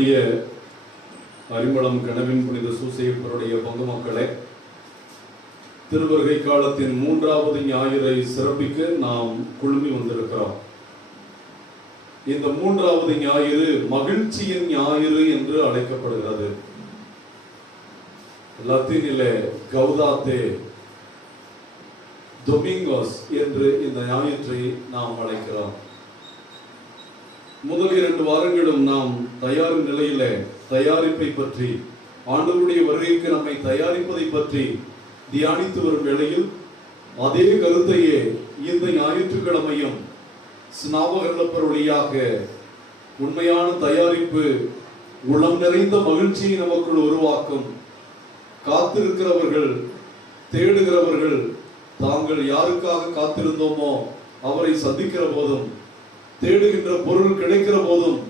அன்புக்குரிய அறிமளம் கனவின் புனித சூசையப்பருடைய பங்கு மக்களே, திருவருகை காலத்தின் 3வது ஞாயிறை சிறப்பிக்க நாம் குழுமி வந்திருக்கிறோம். இந்த 3வது ஞாயிறு மகிழ்ச்சியின் ஞாயிறு என்று அழைக்கப்படுகிறது. லத்தீனிலே கௌதாத்தே டொமிங்கோஸ் என்று இந்த ஞாயிற்றை நாம் அழைக்கிறோம். முதல் 2 வாரங்களும் நாம் தயார் நிலையில தயாரிப்பை பற்றி, ஆண்டவருடைய வருகைக்கு நம்மை தயாரிப்பதை பற்றி தியானித்து வரும் வேளையில் அதே கருத்தையே இந்த ஞாயிற்றுக்கிழமையும் ஸ்நாபகர் வழியாக உண்மையான தயாரிப்பு உளம் நிறைந்த மகிழ்ச்சியை நமக்குள் உருவாக்கும். காத்திருக்கிறவர்கள், தேடுகிறவர்கள் தாங்கள் யாருக்காக காத்திருந்தோமோ அவரை சந்திக்கிற போதும், தேடுகின்ற பொருள் கிடைக்கிற போதும்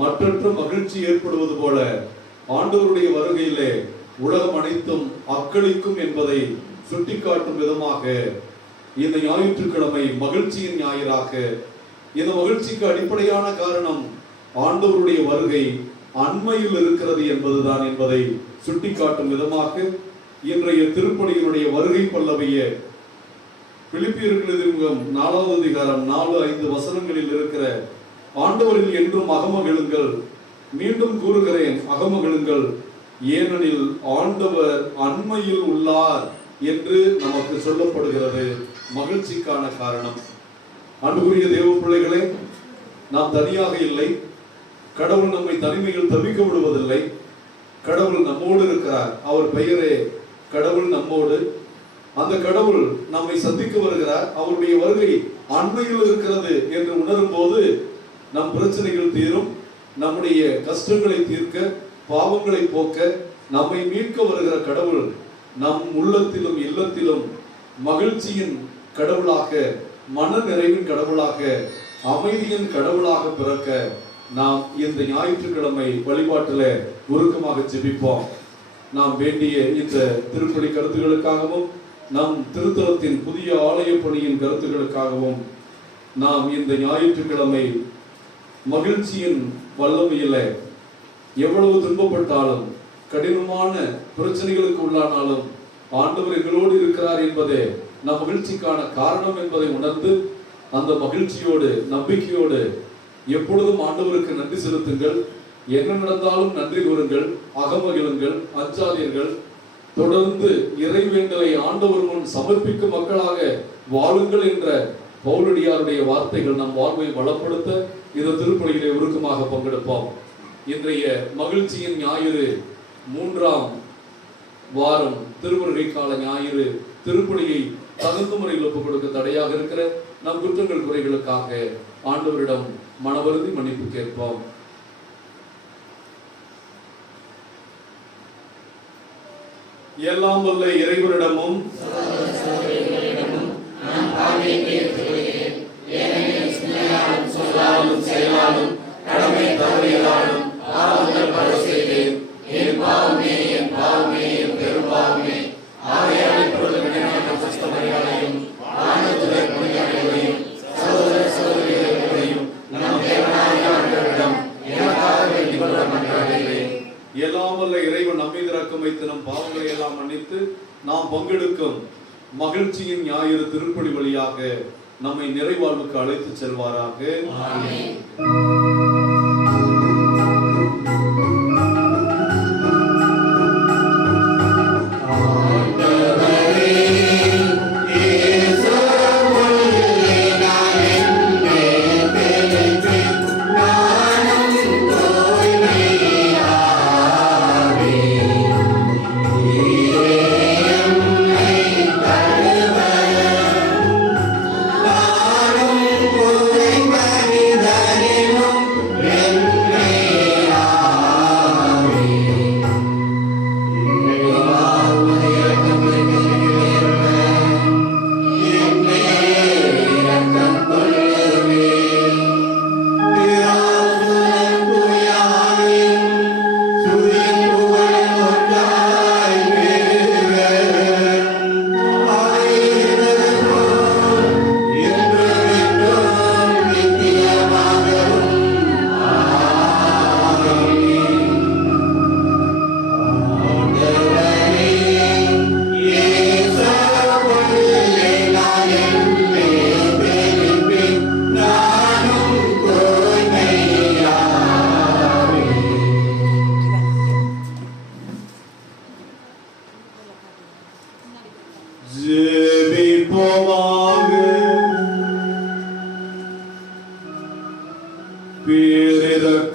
மற்றற்ற மகிழ்ச்சி ஏற்படுவது போல ஆண்டவருடைய வருகையிலே உலகம் அனைத்தும் அக்களிக்கும் என்பதை சுட்டிக்காட்டும் விதமாக இந்த ஞாயிற்றுக்கிழமை மகிழ்ச்சியின் ஞாயிறாக. இந்த மகிழ்ச்சிக்கு அடிப்படையான காரணம் ஆண்டவருடைய வருகை அண்மையில் இருக்கிறது என்பதுதான் என்பதை சுட்டிக்காட்டும் விதமாக இன்றைய திருப்பலியினுடைய வருகை பல்லவிய பிலிப்பியருக்கு 4வது அதிகாரம் 4-5 வசனங்களில் இருக்கிற ஆண்டவரில் என்றும் அகமகிழுங்கள், மீண்டும் கூறுகிறேன் அகமகிழுங்கள், ஏனெனில் ஆண்டவர் அண்மையில் உள்ளார் என்று நமக்கு சொல்லப்படுகிறது. மகிழ்ச்சிக்கான காரணம். அன்புக்குரிய தேவ பிள்ளைகளே, நாம் தனியாக இல்லை. கடவுள் நம்மை தனிமையில் தவிக்க விடுவதில்லை. கடவுள் நம்மோடு இருக்கிறார். அவர் பெயரே கடவுள் நம்மோடு. அந்த கடவுள் நம்மை சந்திக்க வருகிறார். அவருடைய வருகை அண்மையில் இருக்கிறது என்று உணரும் போது நம் பிரச்சனைகள் தீரும். நம்முடைய கஷ்டங்களை தீர்க்க, பாவங்களை போக்க, நம்மை மீட்க வருகிற கடவுள் நம் உள்ளத்திலும் இல்லத்திலும் மகிழ்ச்சியின் கடவுளாக, மன நிறைவின் கடவுளாக, அமைதியின் கடவுளாக பிறக்க நாம் இந்த ஞாயிற்றுக்கிழமை வழிபாட்டில் உருக்கமாக ஜெபிப்போம். நாம் வேண்டிய இந்த திருப்பலி கருத்துகளுக்காகவும், நம் திருத்தலத்தின் புதிய ஆலய பணியின் கருத்துகளுக்காகவும் நாம் இந்த ஞாயிற்றுக்கிழமை மகிழ்ச்சியின் வல்லமையில எவ்வளவு துன்பப்பட்டாலும், கடினமான பிரச்சனைகளுக்கு உள்ளானாலும் ஆண்டவர் எங்களோடு இருக்கிறார் என்பதே நம் மகிழ்ச்சிக்கான காரணம் என்பதை உணர்ந்து, அந்த மகிழ்ச்சியோடு நம்பிக்கையோடு எப்பொழுதும் ஆண்டவருக்கு நன்றி செலுத்துங்கள். என்ன நடந்தாலும் நன்றி கூறுங்கள், அகமகிழுங்கள், அஞ்சாதீர்கள். தொடர்ந்து இறைவேண்டலை ஆண்டவர் முன் சமர்ப்பிக்கும் மக்களாக வாழுங்கள் என்ற பவுலடியாருடைய வார்த்தைகள் நம் வாழ்வை வளப்படுத்த இந்த திருப்பலியிலே உருக்கமாக பங்கெடுப்போம். இன்றைய மகிழ்ச்சியின் ஞாயிறு 3ஆம் வாரம் திருவருகை கால ஞாயிறு. திருப்பலியை தகுந்த முறையில் ஒப்புக் கொடுக்க தடையாக இருக்கிற நம் குற்றங்கள் குறைகளுக்காக ஆண்டவரிடம் மனவருந்தி மன்னிப்பு கேட்போம். எல்லாம் வல்ல இறைவனிடமும் சொல்லாலும் செயலாலும் கடமை தவறியதாலும் பாவங்கள் பல செய்தேன். என் பாவமே, என் பாவமே, என் பெரும்பாவமே. ஆகையால் இப்பொழுது மரியாதையும் ஆனத்துடன் புனிதர்களையும் சகோதர சகோதரிகளையும் நம் தேவனாகிய ஆண்டவரிடம் எனக்காக வேண்டிக் கொள்ள மன்றாடுகிறேன். எல்லாம் வல்ல இறைவன் நம்மை இரக்கம் வைத்து நம் பாவங்களை எல்லாம் மன்னித்து நாம் பங்கெடுக்கும் மகிழ்ச்சியின் ஞாயிறு திருப்பலி வழியாக நம்மை நிறைவாழ்வுக்கு அழைத்து செல்வாராக. நானும்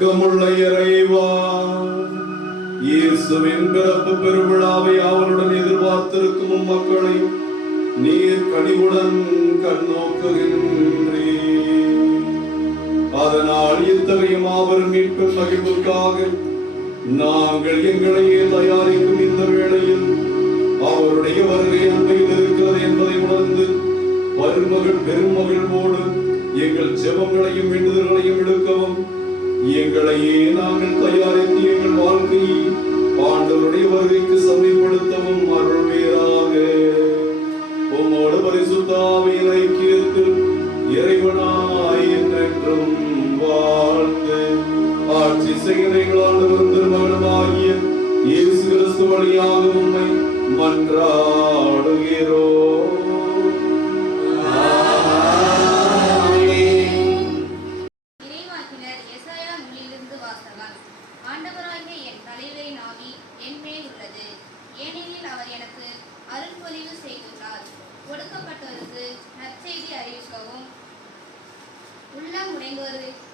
இரக்கமுள்ள இறைவா, இயேசுவின் பிறப்பு பெருவிழாவை அவருடன் எதிர்பார்த்திருக்கும் மக்களை நீர் கனிவுடன் கண்ணோக்குகின்றீர். அதனால் இத்தகைய மாபெரும் மீட்பு மகிழ்வுக்காக நாங்கள் எங்களையே தயாரிக்கும் இந்த வேளையில் அவருடைய வருகை அண்மையில் இருக்கிறது என்பதை உணர்ந்து மருமகள் பெருமகிழ்வோடு எங்கள் ஜெபங்களையும் வேண்டுதல்களையும் எடுக்கவும், எங்களையே நாங்கள் தயாரித்து எங்கள் வாழ்க்கையை ஆண்டவருடைய வருகைக்கு சமீபடுத்தவும் அருள்வீராக. உம்மோடு பரிசுத்த ஆவியின் ஐக்கியத்தில் இறைவனாய் என்றென்றும் வாழ்ந்து ஆட்சி செய்கிறீர்களான திருமகனாகிய இயேசு கிறிஸ்து வழியாக உம்மை மன்றாடுகிறோம்.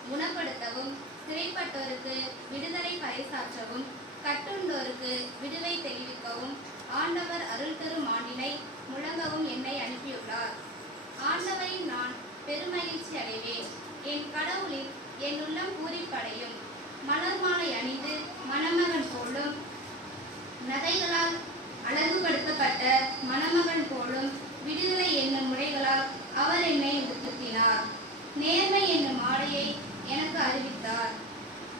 குணப்படுத்தவும், சிறைப்பட்டோருக்கு விடுதலை பறைசாற்றவும், கட்டுண்டோருக்கு விடுதலை தெரிவிக்கவும், ஆண்டவர் அருள் தரும் ஆண்டினை முழங்கவும் என்னை அனுப்பியுள்ளார். ஆண்டவரில் நான் பெருமகிழ்ச்சி அடைவேன். என் கடவுளில் என் உள்ளம் பூரிப்படையும். மலர் மாலை அணிந்து மணமகன் போலும், நகைகளால் அழகுபடுத்தப்பட்ட மணமகன் போலும் விடுதலை என்னும் முறைகளால் அவர் என்னை உடுத்தினார். நேர்மை என்னும் ஆடையை எனக்கு அறிவித்தார்.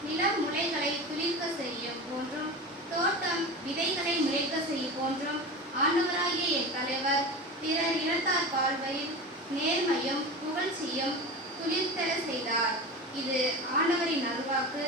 நிலம் முளைகளை துளிர்க்க செய்யும் போன்றும், தோட்டம் விதைகளை முளைக்க செய்யும் போன்றும் ஆண்டவராகிய என் தலைவர் பிறர் இனத்தார் வாழ்வையில் நேர்மையும் புகழ்ச்சியும் துளிர்த்தர செய்தார். இது ஆண்டவரின் நல்வாக்கு.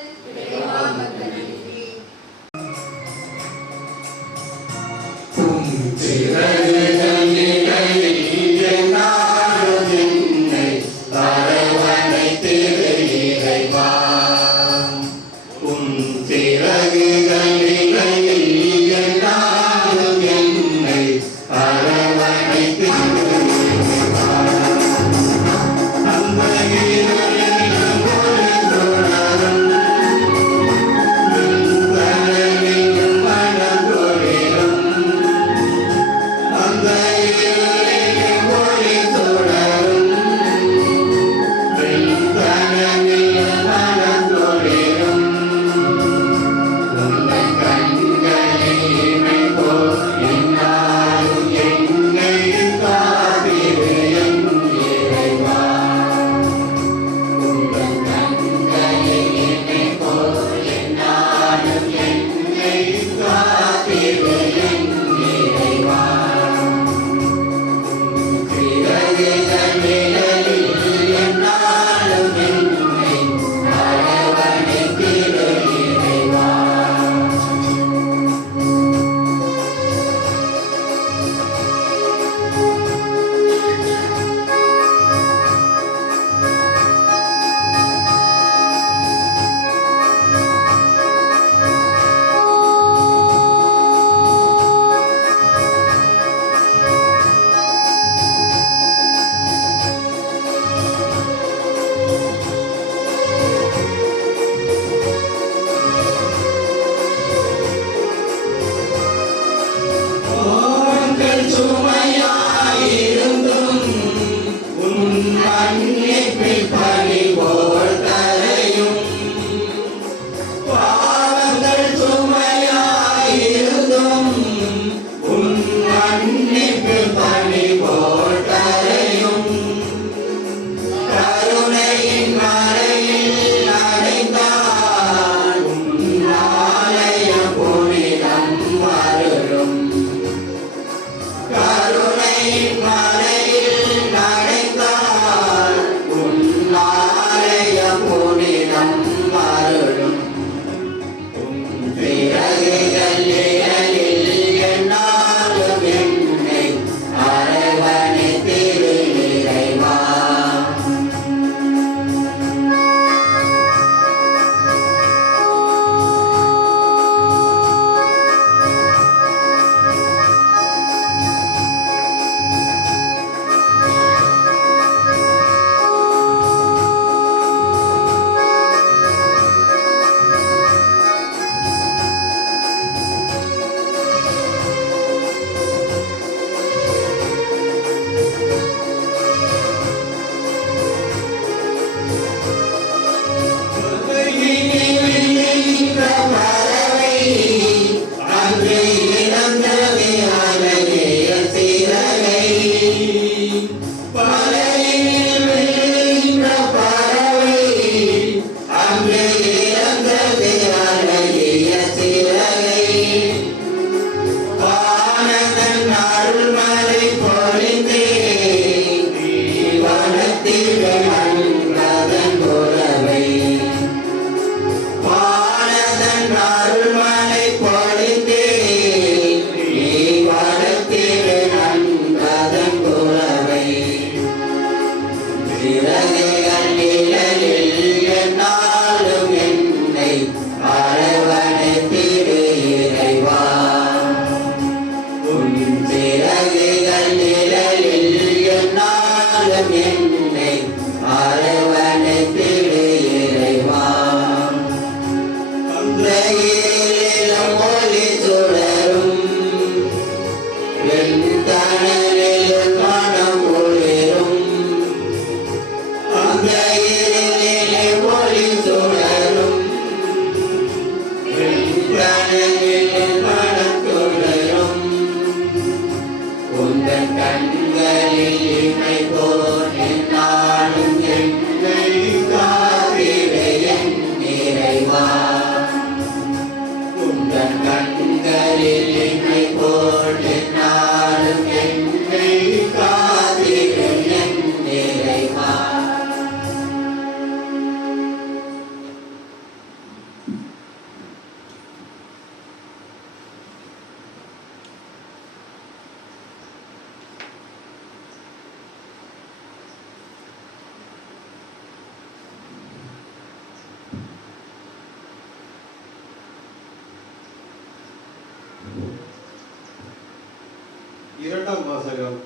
இரண்டாம் வாசகம்.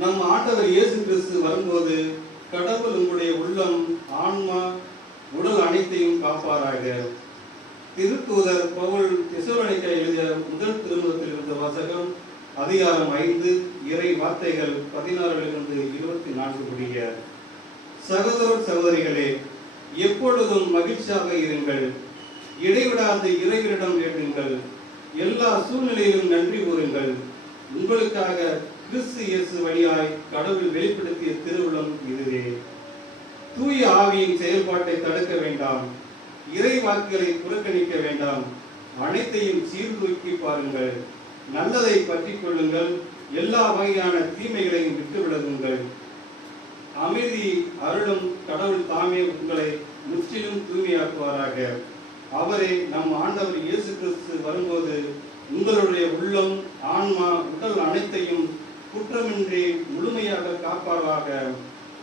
நம் ஆண்டவர் இயேசு கிறிஸ்து வரும்போது கடவுள் உங்களுடைய உள்ளம், ஆன்மா, உடல் அனைத்தையும் காப்பாராக. திருத்தூதர் பவுல் தெசலோனிக்கே எழுதிய முதல் திருமுகத்தில் இருந்த வாசகம், அதிகாரம் 5, இறை வார்த்தைகள் 16 24 முடிய. சகோதர சகோதரிகளே, எப்பொழுதும் மகிழ்ச்சியாக இருங்கள், இடைவிடாது இறைவனிடம் வேண்டுங்கள், எல்லா சூழ்நிலையிலும் நன்றி கூறுங்கள். உங்களுக்காக கிறிஸ்து இயேசு வழியாய் கடவுள் வெளிப்படுத்திய திருவுளம் இதுவே. தூய ஆவியின் செயல்பாட்டை தடுக்க வேண்டாம், இறை வாக்குகளை புறக்கணிக்க வேண்டாம், அனைத்தையும் சீர்தூக்கி பாருங்கள், நல்லதை பற்றி கொள்ளுங்கள், எல்லா வகையான தீமைகளையும் விட்டு விலகுங்கள். அமைதி அருளும் கடவுள் தாமே உங்களை முற்றிலும் தூய்மையாக்குவாராக. அவரே நம் ஆண்டவர் இயேசு கிறிஸ்து வரும்போது உங்களுடைய உள்ளம், ஆன்மா, உடல் அனைத்தையும் குற்றமின்றி முழுமையாக காப்பாராக.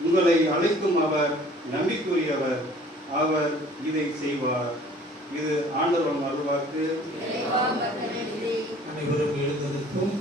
உங்களை அழைக்கும் அவர் நம்பிக்கையுரியவர், அவர் இதை செய்வார். இது ஆண்டவர் அருள்வாக்கு. அனைவரும் எழுந்திருக்கும்.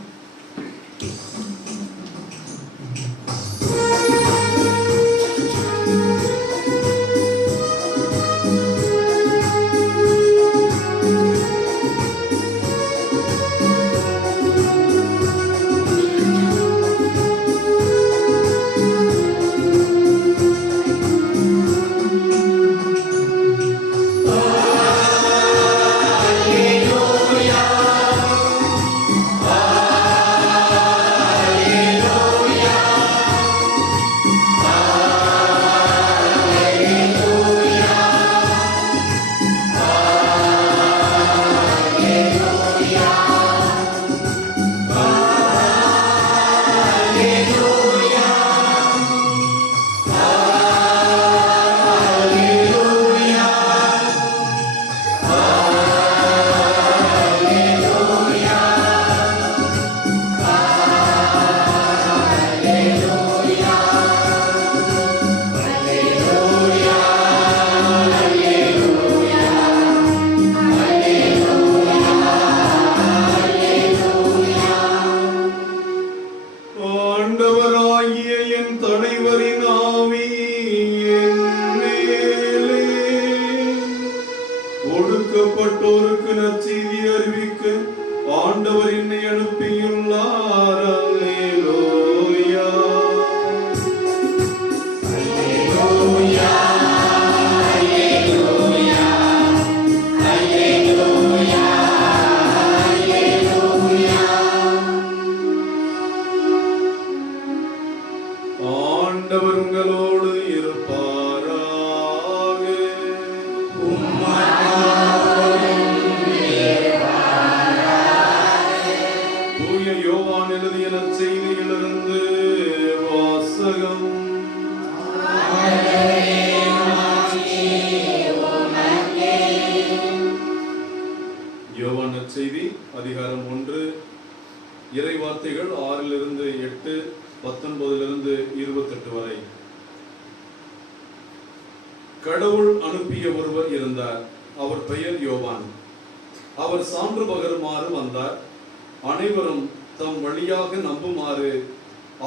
ஒடுக்கப்பட்டோருக்கு நற்செய்தி அறிவிக்க ஆண்டவர் என்னை அனுப்பியுள்ளார். அல்லேலூயா. அல்லேலூயா, அல்லேலூயா, அல்லேலூயா, அல்லேலூயா. ஆண்டவர் உங்களோடு இருப்பாராக. தூய யோவான் எழுதிய நற்செய்தியிலிருந்து வாசகம். யோவான் நற்செய்தி அதிகாரம் 1, இறை வார்த்தைகள் 6-8, 19-28 வரை. கடவுள் அனுப்பிய ஒருவர் இருந்தார். அவர் பெயர் யோவான். அவர் சான்று பகருமாறு வந்தார். அனைவரும் தம் வழியாக நம்புமாறு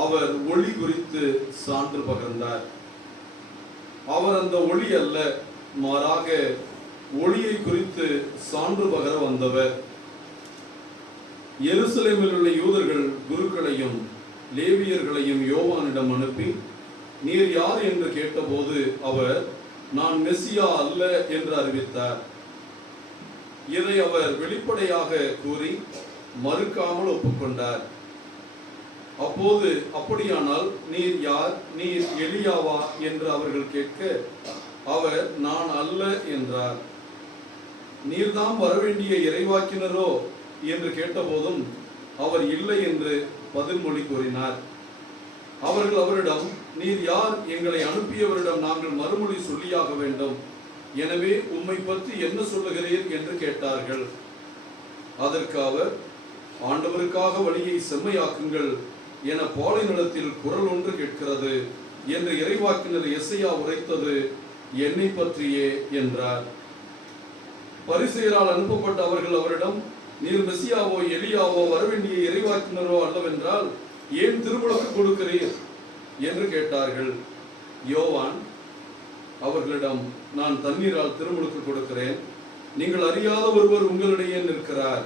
அவர் ஒளி குறித்து சான்று பகர்ந்தார். அவர் அந்த ஒளி அல்ல, மாறாக ஒளியை குறித்து சான்று பகர வந்தவர். எருசலேமில் உள்ள யூதர்கள் குருக்களையும் லேவியர்களையும் யோவானிடம் அனுப்பி, நீர் யார் என்று கேட்டபோது அவர், நான் மெசியா அல்ல என்று அறிவித்தார். இதை அவர் வெளிப்படையாக கூறி மறுக்காமல் ஒப்புக்கொண்டார். அப்போது, அப்படியானால் நீர் யார்? நீர் எலியாவா என்று அவர்கள் கேட்க, அவர், நான் அல்ல என்றார். நீர்தாம் வரவேண்டிய இறைவாக்கினரோ என்று கேட்டபோதும் அவர் இல்லை என்று பதில்மொழி கூறினார். அவர்கள் அவரிடம், நீர் யார்? எங்களை அனுப்பியவரிடம் நாங்கள் மறுமொழி சொல்லியாக வேண்டும். எனவே உம்மை பற்றி என்ன சொல்லுகிறீர் என்று கேட்டார்கள். அதற்கு அவர், ஆண்டவருக்காக வழியை செம்மையாக்குங்கள் என பாலை நிலத்தில் குரல் ஒன்று கேட்கிறது என்று இறைவாக்கினர் எசையா உரைத்தது என்னை பற்றியே என்றார். பரிசேயரால் அனுப்பப்பட்ட அவர்கள் அவரிடம், நீர் மெசியாவோ எலியாவோ வரவேண்டிய இறைவாக்கினரோ அல்லவென்றால் ஏன் திருமுழுக்கு கொடுக்கிறீர் என்று கேட்டார்கள். யோவான் அவர்களிடம், நான் தண்ணீரால் திருமுழுக்கு கொடுக்கிறேன், நீங்கள் அறியாத ஒருவர் உங்களிடையே நிற்கிறார்,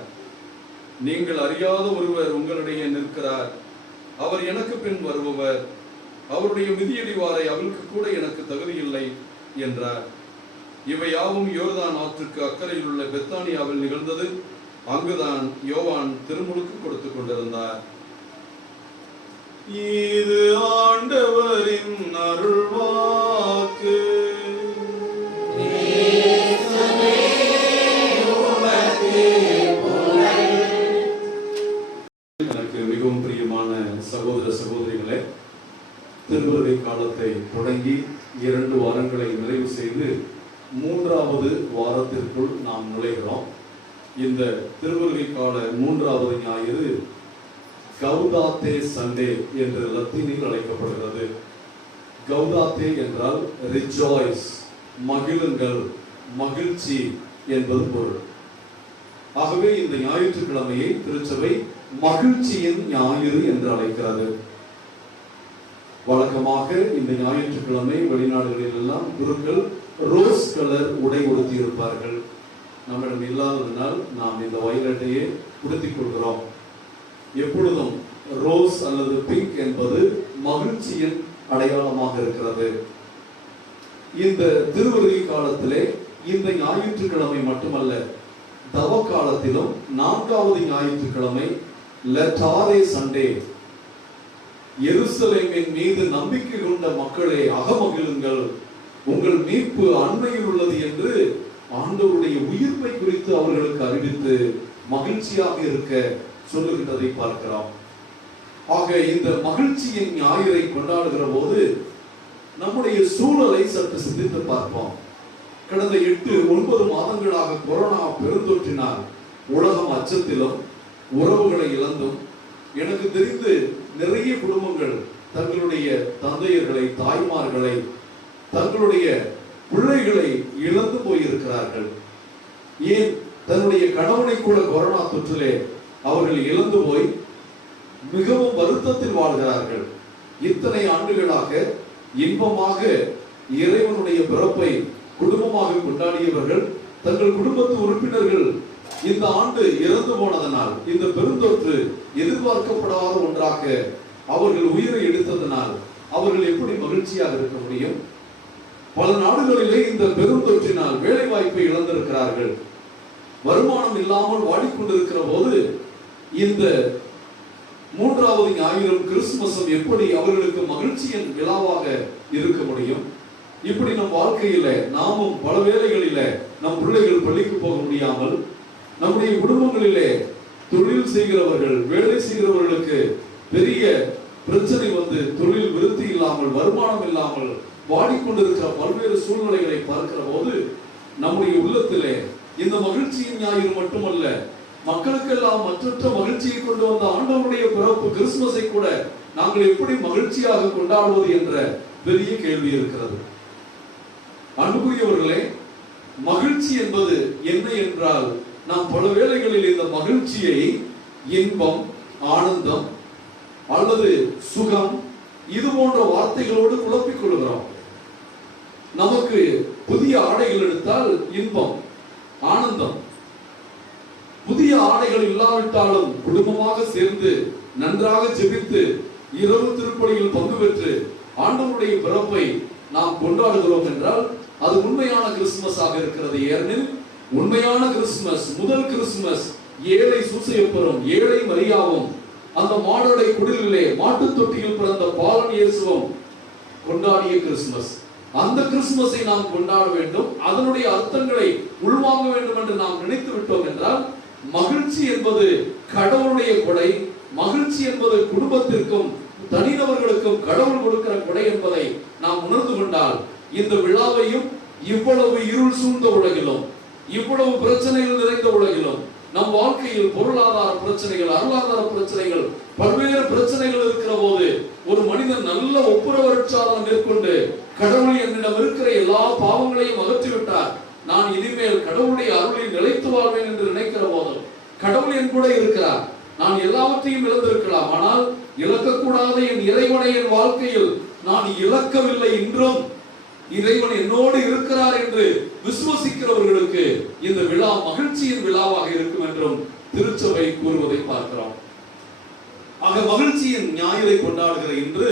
நீங்கள் அறியாத ஒருவர் உங்களிடையே நிற்கிறார், அவர் எனக்கு பின் வருபவர், அவருடைய மிதியடிவாரை அவருக்கு கூட எனக்கு தகுதியில்லை என்றார். இவை யாவும் யோர்தான் ஆற்றுக்கு அக்கறையில் உள்ள பெத்தானியாவில் நிகழ்ந்தது. அங்குதான் யோவான் திருமுழுக்கு கொடுத்துக் கொண்டிருந்தார். இது ஆண்டவரின் அருள்வாக்கு. எனக்கு மிகவும் பிரியமான சகோதர சகோதரிகளே, திருவருகை காலத்தை தொடங்கி 2 வாரங்களை நிறைவு செய்து 3வது வாரத்திற்குள் நாம் நுழைகிறோம். இந்த திருவருகை கால 3வது ஞாயிறு கௌதாத்தே சண்டே என்று லத்தீனில் அழைக்கப்படுகிறது. கௌதாத்தே என்றால் ரிஜாய்ஸ், மகிழுங்கள், மகிழ்ச்சி என்பது பொருள். ஆகவே இந்த ஞாயிற்றுக்கிழமையை திருச்சபை மகிழ்ச்சியின் ஞாயிறு என்று அழைக்கிறது. வழக்கமாக இந்த ஞாயிற்றுக்கிழமை வெளிநாடுகளில் எல்லாம் குருக்கள் ரோஸ் கலர் உடை உடுத்தி இருப்பார்கள். நம்மிடம் இல்லாததனால் நாம் இந்த வயலட்டையே உடுத்திக் கொள்கிறோம். எப்பொழுதும் ரோஸ் அல்லது பிங்க் என்பது மகிழ்ச்சியின் அடையாளமாக இருக்கிறது. இந்த திருவருகை காலத்திலே இந்த ஞாயிற்றுக்கிழமை மட்டுமல்ல, தவ காலத்திலும் 4வது ஞாயிற்றுக்கிழமை லெட்டாரே சண்டே, எருசலேமின் மீது நம்பிக்கை கொண்ட மக்களே அகமகிழுங்கள், உங்கள் மீட்பு அண்மையில் உள்ளது என்று ஆண்டவருடைய உயிர்ப்பை குறித்து அவர்களுக்கு அறிவித்து மகிழ்ச்சியாக இருக்க சொல்லுகின்றதை பார்க்கிறோம். ஆக இந்த மகிழ்ச்சியின் ஞாயிறை கொண்டாடுகிற போது நம்முடைய சூழலை சற்று சிந்தித்து பார்ப்போம். கடந்த 8-9 மாதங்களாக கொரோனா பெருந்தொற்றினால் உலகம் அச்சத்திலும் உறவுகளை இழந்தும், எனக்கு தெரிந்து நிறைய குடும்பங்கள் தங்களுடைய தந்தையர்களை, தாய்மார்களை, தங்களுடைய பிள்ளைகளை இழந்து போயிருக்கிறார்கள். ஏன் தன்னுடைய கணவனை கூட கொரோனா தொற்றிலே அவர்கள் இழந்து போய் மிகவும் வருத்தத்தில் வாழ்கிறார்கள். இத்தனை ஆண்டுகளாக இன்பமாக இறைவனுடைய பிறப்பை குடும்பமாக கொண்டாடியவர்கள் தங்கள் குடும்பத்து உறுப்பினர்கள் இந்த ஆண்டு இறந்து போனதனால், இந்த பெருந்தொற்று எதிர்பார்க்கப்படாத ஒன்றாக அவர்கள் உயிரை எடுத்ததனால் அவர்கள் எப்படி மகிழ்ச்சியாக இருக்க முடியும்? பல நாடுகளிலே இந்த பெருந்தொற்றினால் வேலை வாய்ப்பை இழந்திருக்கிறார்கள். வருமானம் இல்லாமல் வாடிக்கொண்டிருக்கிற போது இந்த 3வது ஞாயிறும் கிறிஸ்துமஸும் எப்படி அவர்களுக்கு மகிழ்ச்சியின் விழாவாக இருக்க முடியும்? இப்படி நம் வாழ்க்கையில நாமும் பல வேளைகளில நம் பிள்ளைகள் பள்ளிக்கு போக முடியாமல், நம்முடைய குடும்பங்களிலே தொழில் செய்கிறவர்கள், வேலை செய்கிறவர்களுக்கு பெரிய பிரச்சனை வந்து தொழில் விருத்தி இல்லாமல், வருமானம் இல்லாமல் வாடிக்கொண்டிருக்கிற பல்வேறு சூழ்நிலைகளை பார்க்கிற போது நம்முடைய உள்ளத்திலே இந்த மகிழ்ச்சியின் ஞாயிறு மட்டுமல்ல, மக்களுக்கெல்லாம் மற்றற்ற மகிழ்ச்சியை கொண்டு வந்த ஆண்டவருடைய பிறப்பு கிறிஸ்துமஸை கூட நாங்கள் எப்படி மகிழ்ச்சியாக கொண்டாடுவது என்ற பெரிய கேள்வி இருக்கிறது. அன்புக்குரியவர்களே, மகிழ்ச்சி என்பது என்ன என்றால், நாம் பல வேளைகளில் இந்த மகிழ்ச்சியை இன்பம், ஆனந்தம் அல்லது சுகம் இது போன்ற வார்த்தைகளோடு குழப்பிக் கொள்கிறோம். நமக்கு புதிய ஆடைகள் எடுத்தால் இன்பம், ஆனந்தம். புதிய ஆடைகள் இல்லாவிட்டாலும் குடும்பமாக சேர்ந்து நன்றாக ஜெபித்து இரவு திருப்பலியில் பங்கு பெற்று ஆண்டவருடைய பிறப்பை நாம் கொண்டாடுகிறோம் என்றால் அது உண்மையான கிறிஸ்துமஸாக இருக்கிறது. ஏனெனில் உண்மையான கிறிஸ்துமஸ், முதல் கிறிஸ்துமஸ், ஏழை சூசையப்பரும் ஏழை மரியாவும் அந்த மாடலை குடிலிலே மாட்டு தொட்டியில் பிறந்த பாலன் இயேசுவும் கொண்டாடிய கிறிஸ்துமஸ். அந்த கிறிஸ்துமஸை நாம் கொண்டாட வேண்டும், அதனுடைய அர்த்தங்களை உள்வாங்க வேண்டும் என்று நாம் நினைத்து விட்டோம் என்றால், மகிழ்ச்சி என்பது கடவுளுடைய கொடை, மகிழ்ச்சி என்பது குடும்பத்திற்கும் தனிநபர்களுக்கும் கடவுள் கொடுக்கிற கொடை என்பதை நாம் உணர்ந்து கொண்டால், இந்த விழாவையும் இவ்வளவு இருள் சூழ்ந்த உலகிலும், இவ்வளவு பிரச்சனைகள் நிறைந்த உலகிலும், நம் வாழ்க்கையில் பொருளாதார பிரச்சனைகள், அருளாதார பிரச்சனைகள், பல்வேறு பிரச்சனைகள் இருக்கிற போது ஒரு மனிதன் நல்ல ஒப்புரவற்சாதனம் மேற்கொண்டு கடவுள் என்னிடம் இருக்கிற எல்லா பாவங்களையும் அகற்றிவிட்டார், நான் இனிமேல் கடவுளுடைய அருளில் நிலைத்து வாழ்வேன் என்று நினைக்கிற போதும் கடவுள் என் கூட இருக்கிறார். நான் எல்லாவற்றையும் இழந்திருக்கலாம், ஆனால் இழக்கக்கூடாத என் இறைவனை என் வாழ்க்கையில் நான் இழக்கவில்லை. இன்றும் இறைவன் என்னோடு இருக்கிறார் என்று விசுவசிக்கிறவர்களுக்கு இந்த விழா மகிழ்ச்சியின் விழாவாக இருக்கும் என்றும் திருச்சபை கூறுவதை பார்க்கிறோம். ஆக மகிழ்ச்சியின் ஞாயிறை கொண்டாடுகிற இன்று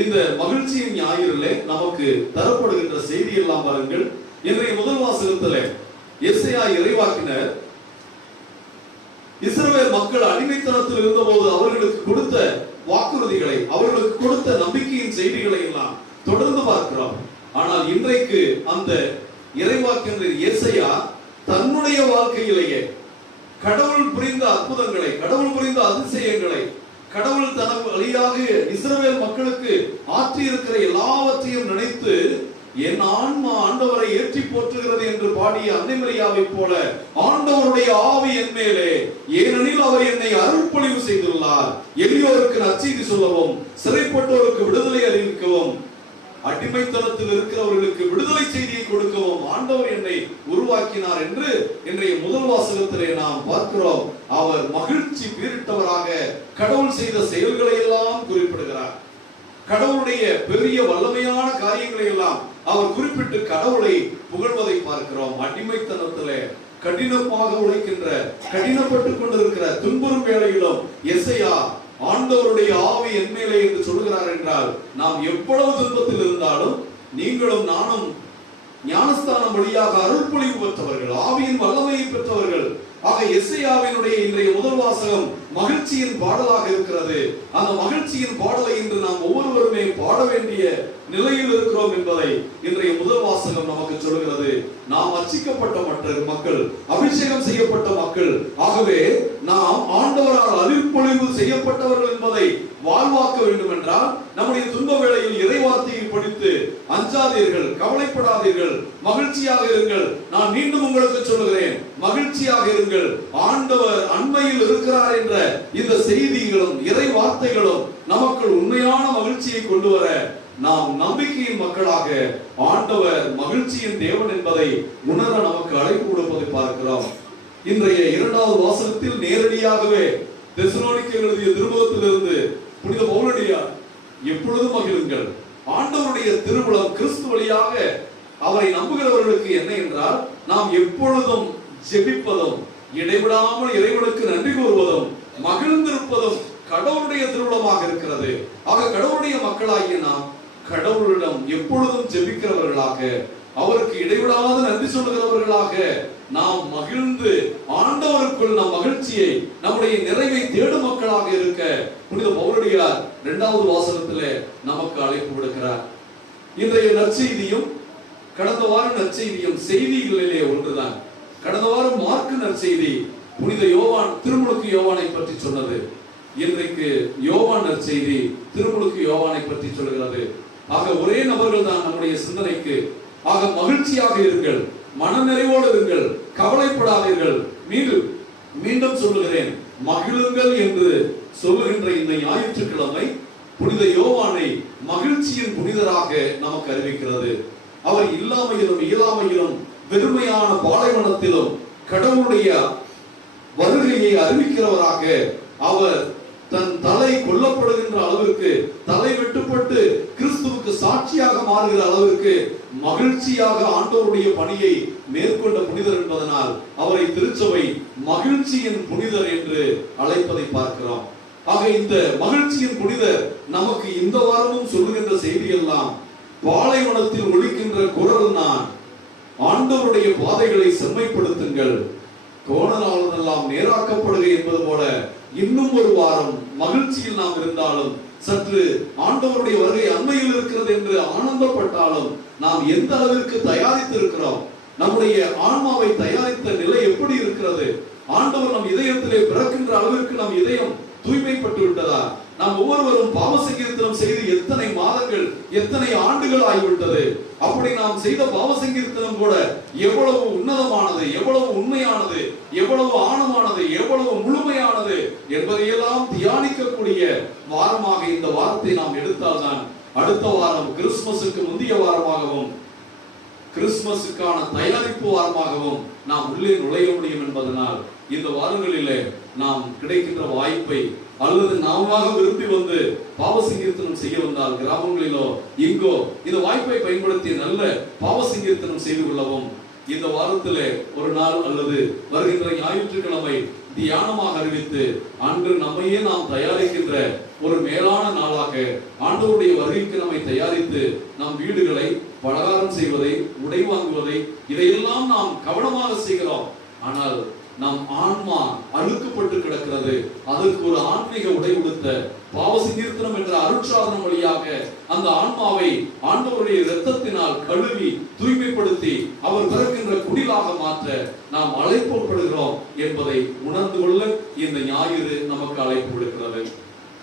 இந்த மகிழ்ச்சியின் ஞாயிறிலே நமக்கு தரப்படுகின்ற செய்தி எல்லாம் பாருங்கள். இன்றைய முதல் வாசகத்திலே எசேயா இறைவாக்கினர் இஸ்ரவேல் மக்கள் அடிமைத்தனத்தில் இருந்தபோது அவர்களுக்கு கொடுத்த வாக்குறுதிகளை, அவர்களுக்கு கொடுத்த நம்பிக்கையின் செய்திகளை எல்லாம் தொடர்ந்து பார்க்கிறோம். ஆனால் இன்றைக்கு அந்த இறைவாக்கினர் எசேயா தன்னுடைய வாழ்க்கையிலேயே கடவுள் புரிந்த அற்புதங்களை, கடவுள் புரிந்த அதிசயங்களை, கடவுள் தனது வழியாக இஸ்ரவேல் மக்களுக்கு ஆற்றி இருக்கிற எல்லாவற்றையும் நினைத்து என் ஆன்மா ஆண்டவரை ஏற்றி போற்றுகிறது என்று பாடிய அன்னை மரியாவை போல ஆண்டவருடைய ஆவி என் மேலே, ஏனெனில் அவர் என்னை அருள்பொழிவு செய்துள்ளார். எளியோருக்கு நற்செய்தி சொல்லவும், சிறைப்பட்டோருக்கு விடுதலை அறிவிக்கவும், அடிமைத்தனத்தில் இருக்கிறவர்களுக்கு விடுதலை செய்தியை கொடுக்கவும் ஆண்டவர் என்னை உருவாக்கினார் என்று இன்றைய முதல் வாசகத்திலே நாம் பார்க்கிறோம். அவர் மகிழ்ச்சி பீரிட்டவராக கடவுள் செய்த செயல்களை எல்லாம் குறிப்பிடுகிறார். கடவுளுடைய பெரிய வல்லமையான காரியங்களை எல்லாம் அவர் குறிப்பிட்டு கடவுளை புகழ்வதை பார்க்கிறோம். அடிமைத்தனத்திலே கடினமாக உழைக்கின்ற, கடினப்பட்டுக் கொண்டிருக்கிற துன்புறும் வேளையிலும் எசேயா ஆண்டவருடைய ஆவி என் மேலே என்று சொல்கிறார் என்றால், நாம் எவ்வளவு துன்பத்தில் இருந்தாலும் நீங்களும் நானும் ஞானஸ்தானம் வழியாக அருள்பொழிவு பெற்றவர்கள், ஆவியின் வல்லமையை பெற்றவர்கள். ஆக எசேயாவினுடைய இன்றைய முதல் வாசகம் மகிழ்ச்சியின் பாடலாக இருக்கிறது. அந்த மகிழ்ச்சியின் பாடலை இன்று நாம் ஒவ்வொருவருமே பாட வேண்டிய நிலையில் இருக்கிறோம் என்பதை இன்றைய முதல் வாசகம் நமக்கு சொல்கிறது. நாம் அர்ச்சிக்கப்பட்ட மக்கள், அபிஷேகம் செய்யப்பட்ட மக்கள். ஆகவே நாம் ஆண்டவரால் அருள்பொழிவு செய்யப்பட்டவர்கள் என்பதை வாழ்வாக்க வேண்டும் என்றால் நம்முடைய துன்ப வேளையில் இறைவார்த்தையை படித்து அஞ்சாதீர்கள், கவலைப்படாதீர்கள், மகிழ்ச்சியாக இருங்கள். நான் மீண்டும் உங்களுக்கு சொல்லுகிறேன், மகிழ்ச்சியாக இருங்கள். ஆண்டவர் அண்மையில் இருக்கிறார் என்ற இந்த செய்திகளும் இறை வார்த்தைகளும் நமக்கு உண்மையான மகிழ்ச்சியை கொண்டு வர நாம் நம்பிக்கையின் மக்களாக ஆண்டவர் மகிழ்ச்சியின் தேவன் என்பதை உணர நமக்கு அழைப்பு கொடுப்பதை பார்க்கிறோம். இன்றைய இரண்டாவது வாசகத்தில் நேரடியாகவே தெசலோனிக்கேயர் எழுதிய திருமுகத்திலிருந்து புனித பவுலடியார் எப்பொழுதும் மகிழுங்கள், ஆண்டவருடைய திருவுளம் கிறிஸ்து வழியாக அவரை நம்புகிறவர்களுக்கு என்ன என்றால், நாம் எப்பொழுதும் ஜெபிப்பதும் இடைவிடாமல் இறைவனுக்கு நன்றி கூறுவதும் மகிழ்ந்திருப்பதும் கடவுளுடைய திருவுளமாக இருக்கிறது. ஆக கடவுளுடைய மக்களாகிய நாம் கடவுளிடம் எப்பொழுதும் ஜெபிக்கிறவர்களாக, அவருக்கு இடைவிடாத நன்றி சொல்லுகிறவர்களாக நாம் மகிழ்ந்து ஆண்டவருக்குள் நம் மகிழ்ச்சியை, நம்முடைய நிறைவை தேடும் மக்களாக இருக்க புனித பவுலடியார் இரண்டாவது வாசகத்திலே நமக்கு அழைப்பு விடுக்கிறார். இன்றைய நற்செய்தியும் கடந்த வார நற்செய்தியும் செய்திகளிலே ஒன்றுதான். கடந்த வாரம் மார்க்கு நற்செய்தி புனித யோவான், திருமுழுக்கு யோவானை பற்றி சொன்னது. இன்றைக்கு யோவான் நற்செய்தி திருமுழுக்கு யோவானை பற்றி சொல்கிறது. ஆக ஒரே நபர்கள் தான் நம்முடைய சிந்தனைக்கு. ஆக மகிழ்ச்சியாக இருங்கள், மனநிறைவோடு இருங்கள், கவலைப்படாதீர்கள். மீண்டும் சொல்லுகிறேன், மகிழுங்கள் என்று சொல்லுகின்ற இந்த ஞாயிற்றுக்கிழமை புனித யோவானை மகிழ்ச்சியின் புனிதராக நமக்கு அறிவிக்கிறது. அவர் இல்லாமையிலும் இயலாமையிலும் வெறுமையான பாலைவனத்திலும் கடவுளுடைய வருகையை அறிவிக்கிறவராக, அவர் தன் தலை கொல்லப்படுகின்ற அளவிற்கு, தலை வெட்டுப்பட்டு கிறிஸ்துவுக்கு சாட்சியாக மாறுகிற அளவிற்கு மகிழ்ச்சியாக ஆண்டவருடைய பணியை மேற்கொண்ட புனிதர் என்பதனால் அவரை திருச்சபை மகிழ்ச்சியின் புனிதர் என்று அழைப்பதை பார்க்கிறோம். ஆக இந்த மகிழ்ச்சியின் புனிதர் நமக்கு இந்த வாரமும் சொல்லுகின்ற செய்தி எல்லாம், பாலைவனத்தில் ஒலிக்கின்ற குரல் நான், ஆண்டவருடைய பாதைகளை செம்மைப்படுத்துங்கள், கோணலானதெல்லாம் நேராக்கப்படுக என்பது போல இன்னும் ஒரு வாரம் மகிழ்ச்சியில் நாம் இருந்தாலும், சற்று ஆண்டவருடைய வருகை அண்மையில் இருக்கிறது என்று ஆனந்தப்பட்டாலும், நாம் எந்த அளவிற்கு தயாரித்து இருக்கிறோம், நம்முடைய ஆன்மாவை தயாரித்த நிலை எப்படி இருக்கிறது, ஆண்டவர் நம் இதயத்திலே பிறக்கின்ற அளவிற்கு நம் இதயம் தூய்மைப்பட்டு விட்டதா, நாம் ஒவ்வொருவரும் பாவ சங்கீர்த்தனம் செய்து எத்தனை மாதங்கள், எத்தனை ஆண்டுகள் ஆகிவிட்டது. அப்படி நாம் செய்த பாவ சங்கீர்த்தனம் கூட எவ்வளவு உன்னதமானது, எவ்வளவு உண்மையானது, எவ்வளவு ஆழமானது, எவ்வளவு முழுமையானது என்பதையெல்லாம் தியானிக்கக்கூடிய வாரமாக இந்த வாரத்தை நாம் எடுத்தால்தான் அடுத்த வாரம் கிறிஸ்துமஸுக்கு முந்தைய வாரமாகவும் கிறிஸ்துமஸுக்கான தயாரிப்பு வாரமாகவும் நாம் உள்ளே நுழைய முடியும் என்பதனால் இந்த வாரங்களிலே நாம் கிடைக்கின்ற வாய்ப்பை அல்லது நாம விரும்பி வந்து பாவ சங்கீர்த்தனம் செய்ய வந்தால் கிராமங்களிலோ இங்கோ இந்த வாய்ப்பை பயன்படுத்தி நல்ல பாவ சங்கீர்த்தனம் செய்து கொள்ளவும் இந்த வாரத்திலே ஒரு நாள் அல்லது வருகின்ற ஞாயிற்றுக்கிழமை தியானமாக அறிவித்து அன்று நம்மையே நாம் தயாரிக்கின்ற ஒரு மேலான நாளாக ஆண்டவருடைய வருகைக்கு நம்மை தயாரித்து நம் வீடுகளை பலகாரம் செய்வதை உடை வாங்குவதை இதையெல்லாம் நாம் கவனமாக செய்கிறோம். ஆனால் நம் ஆன்மா அழுக்கப்பட்டு கிடக்கிறது. அதற்கு ஒரு ஆன்மீக உடை உடுத்த பாவ சங்கீர்த்தனம் என்ற அருட்சாதனம் வழியாக அந்த ஆன்மாவை ஆண்டவருடைய இரத்தத்தினால் கழுவி தூய்மைப்படுத்தி அவர் பிறக்கின்ற குடிலாக மாற்ற நாம் அழைக்கப்படுகிறோம் என்பதை உணர்ந்து கொள்ள இந்த ஞாயிறு நமக்கு அழைப்பு விடுக்கிறது.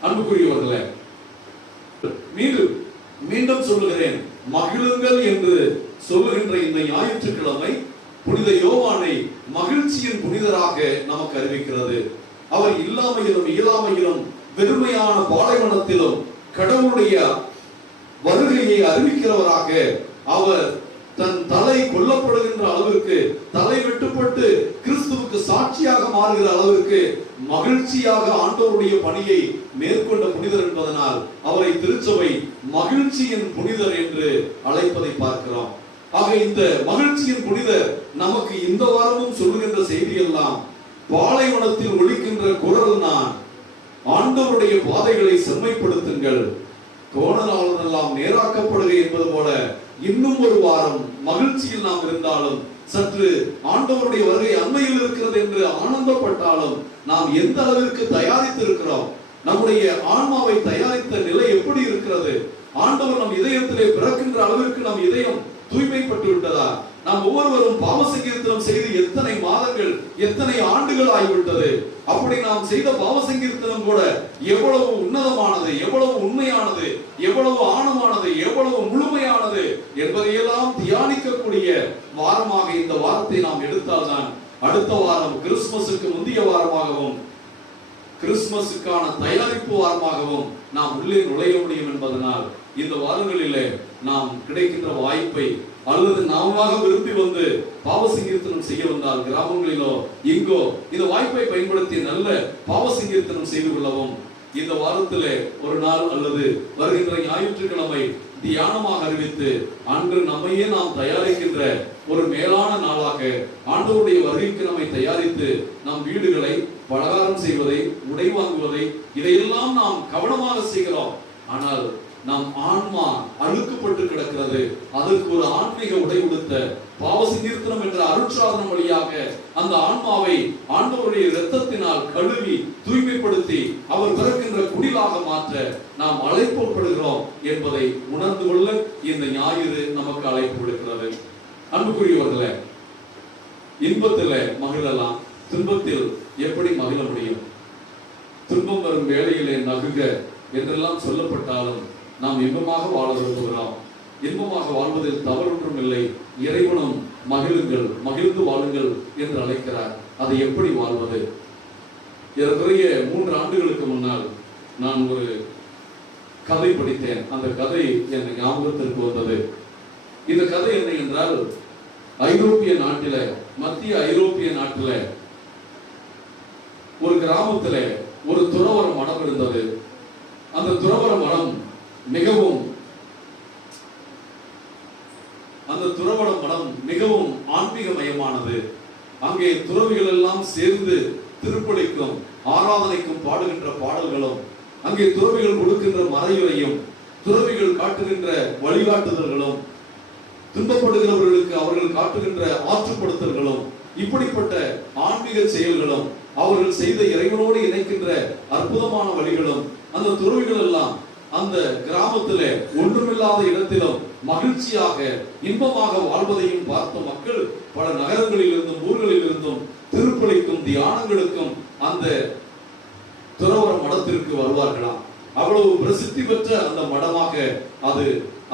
அன்புக்குரியவர்களே, மீண்டும் சொல்லுகிறேன், மகிழுங்கள் என்று சொல்லுகின்ற இந்த ஞாயிற்றுக்கிழமை புனித யோவானை மகிழ்ச்சியின் புனிதராக நமக்கு அறிவிக்கிறது. அவர் இல்லாமையிலும் இயலாமையிலும் வெறுமையான பாலைவனத்திலும் கடவுளுடைய வருகையை அறிவிக்கிறவராக அவர் தன் தலை கொல்லப்படுகின்ற அளவிற்கு தலை வெட்டுப்பட்டு கிறிஸ்துவுக்கு சாட்சியாக மாறுகிற அளவிற்கு மகிழ்ச்சியாக ஆண்டவருடைய பணியை மேற்கொண்ட புனிதர் என்பதனால் அவரை திருச்சபை மகிழ்ச்சியின் புனிதர் என்று அழைப்பதை பார்க்கிறோம். ஆக இந்த மகிழ்ச்சியின் புனிதர் நமக்கு இந்த வாரமும் சொல்லுகின்ற செய்தி எல்லாம் பாலைவனத்தில் ஒலிக்கின்ற குரல் நான், ஆண்டவருடைய பாதைகளை செம்மைப்படுத்துங்கள், கோணலாளரெல்லாம் நேராக்கப்படுக என்பது போல இன்னும் ஒரு வாரம் மகிழ்ச்சியில் நாம் இருந்தாலும் சற்று ஆண்டவருடைய வருகை அண்மையில் இருக்கிறது என்று ஆனந்தப்பட்டாலும் நாம் எந்த அளவிற்கு தயாரித்து இருக்கிறோம், நம்முடைய ஆன்மாவை தயாரித்த நிலை எப்படி இருக்கிறது, ஆண்டவர் நம் இதயத்திலே பிறக்கின்ற அளவிற்கு நம் இதயம் தூய்மைப்பட்டு விட்டதா, நாம் ஒவ்வொருவரும் பாவ சங்கீர்த்தனம் செய்து எத்தனை மாதங்கள் எத்தனை ஆண்டுகள் ஆகிவிட்டது, அப்படி நாம் செய்த பாவ சங்கீர்த்தனம் கூட எவ்வளவு உன்னதமானது, எவ்வளவு உண்மையானது, எவ்வளவு ஆழமானது, எவ்வளவு முழுமையானது என்பதையெல்லாம் தியானிக்கக்கூடிய வாரமாக இந்த வாரத்தை நாம் எடுத்தால்தான் அடுத்த வாரம் கிறிஸ்துமஸுக்கு முந்தைய வாரமாகவும் கிறிஸ்துமஸுக்கான தயாரிப்பு வாரமாகவும் நாம் உள்ளே நுழைய முடியும் என்பதனால் இந்த வாரங்களிலே நாம் கிடைக்கின்ற வாய்ப்பை அல்லது நாம விரும்பி வந்து பாவ சங்கீர்த்தனம் செய்ய வந்தால் கிராமங்களிலோ இங்கோ இந்த வாய்ப்பை பயன்படுத்தி நல்ல பாவ சங்கீர்த்தனம் செய்து கொள்ளவும் இந்த வாரத்திலே ஒரு நாள் அல்லது வருகின்ற ஞாயிற்றுக்கிழமை தியானமாக அறிவித்து அன்று நம்மையே நாம் தயாரிக்கின்ற ஒரு மேலான நாளாக ஆண்டவருடைய வருகைக்கு நம்மை தயாரித்து நம் வீடுகளை பலகாரம் செய்வதை உடை வாங்குவதை இதையெல்லாம் நாம் கவனமாக செய்கிறோம். ஆனால் நம் ஆன்மா அழுக்கப்பட்டு கிடக்கிறது. அதற்கு ஒரு ஆன்மீக உடை உடுத்த பாவ சங்கீர்த்தனம் என்ற அருட்சாதனம் வழியாக அந்த ஆன்மாவை ஆண்டவருடைய இரத்தத்தினால் கழுவி தூய்மைப்படுத்தி அவர் பிறக்கின்ற குடிலாக மாற்ற நாம் அழைக்கப்படுகிறோம் என்பதை உணர்ந்து கொள்ள இந்த ஞாயிறு நமக்கு அழைப்பு விடுக்கிறது. அன்புக்குரியவர்களே, இன்பத்தில் மகிழலாம், துன்பத்தில் எப்படி மகிழ முடியும்? துன்பம் வரும் வேளையிலே நகுக என்றெல்லாம் சொல்லப்பட்டாலும் நாம் இன்பமாக வாழ விரும்புகிறோம். இன்பமாக வாழ்வதில் தவறொன்றும் இல்லை. இறைவனும் மகிழுங்கள், மகிழ்ந்து வாழுங்கள் என்று அழைக்கிறார். அதை எப்படி வாழ்வது? ஏறக்குறைய 3 ஆண்டுகளுக்கு முன்னால் நான் ஒரு கதை படித்தேன். அந்த கதை என் ஞாபகத்திற்கு வந்தது. இந்த கதை என்ன என்றால், ஐரோப்பிய நாட்டில, மத்திய ஐரோப்பிய நாட்டில ஒரு கிராமத்துல ஒரு துறவற மடம் இருந்தது. அந்த துறவற மடம் மிகவும் ஆன்மீகமயமானது. அங்கே துறவிகள் எல்லாம் சேர்ந்து திருப்பலிக்கும் ஆராதனைக்கும் பாடுகின்ற பாடல்களும், அங்கே துறவிகள் கொடுக்கின்ற மறையுரையும், துறவிகள் காட்டுகின்ற வழிகாட்டுதல்களும், துன்பப்படுகிறவர்களுக்கு அவர்கள் காட்டுகின்ற ஆற்றுப்படுத்தல்களும், இப்படிப்பட்ட ஆன்மீக செயல்களும், அவர்கள் செய்த இறைவனோடு இணைக்கின்ற அற்புதமான வழிகளும், அந்த துறவிகள் எல்லாம் அந்த கிராமத்திலே ஒன்றுமில்லாத இடத்திலும் மகிழ்ச்சியாக இன்பமாக வாழ்வதையும் பார்த்த மக்கள் பல நகரங்களில் இருந்தும் ஊர்களில் இருந்தும் திருப்பலிக்கும் தியானங்களுக்கும் அந்த துறவற மடத்திற்கு வருவார்களாம். அவ்வளவு பிரசித்தி பெற்ற அந்த மடமாக அது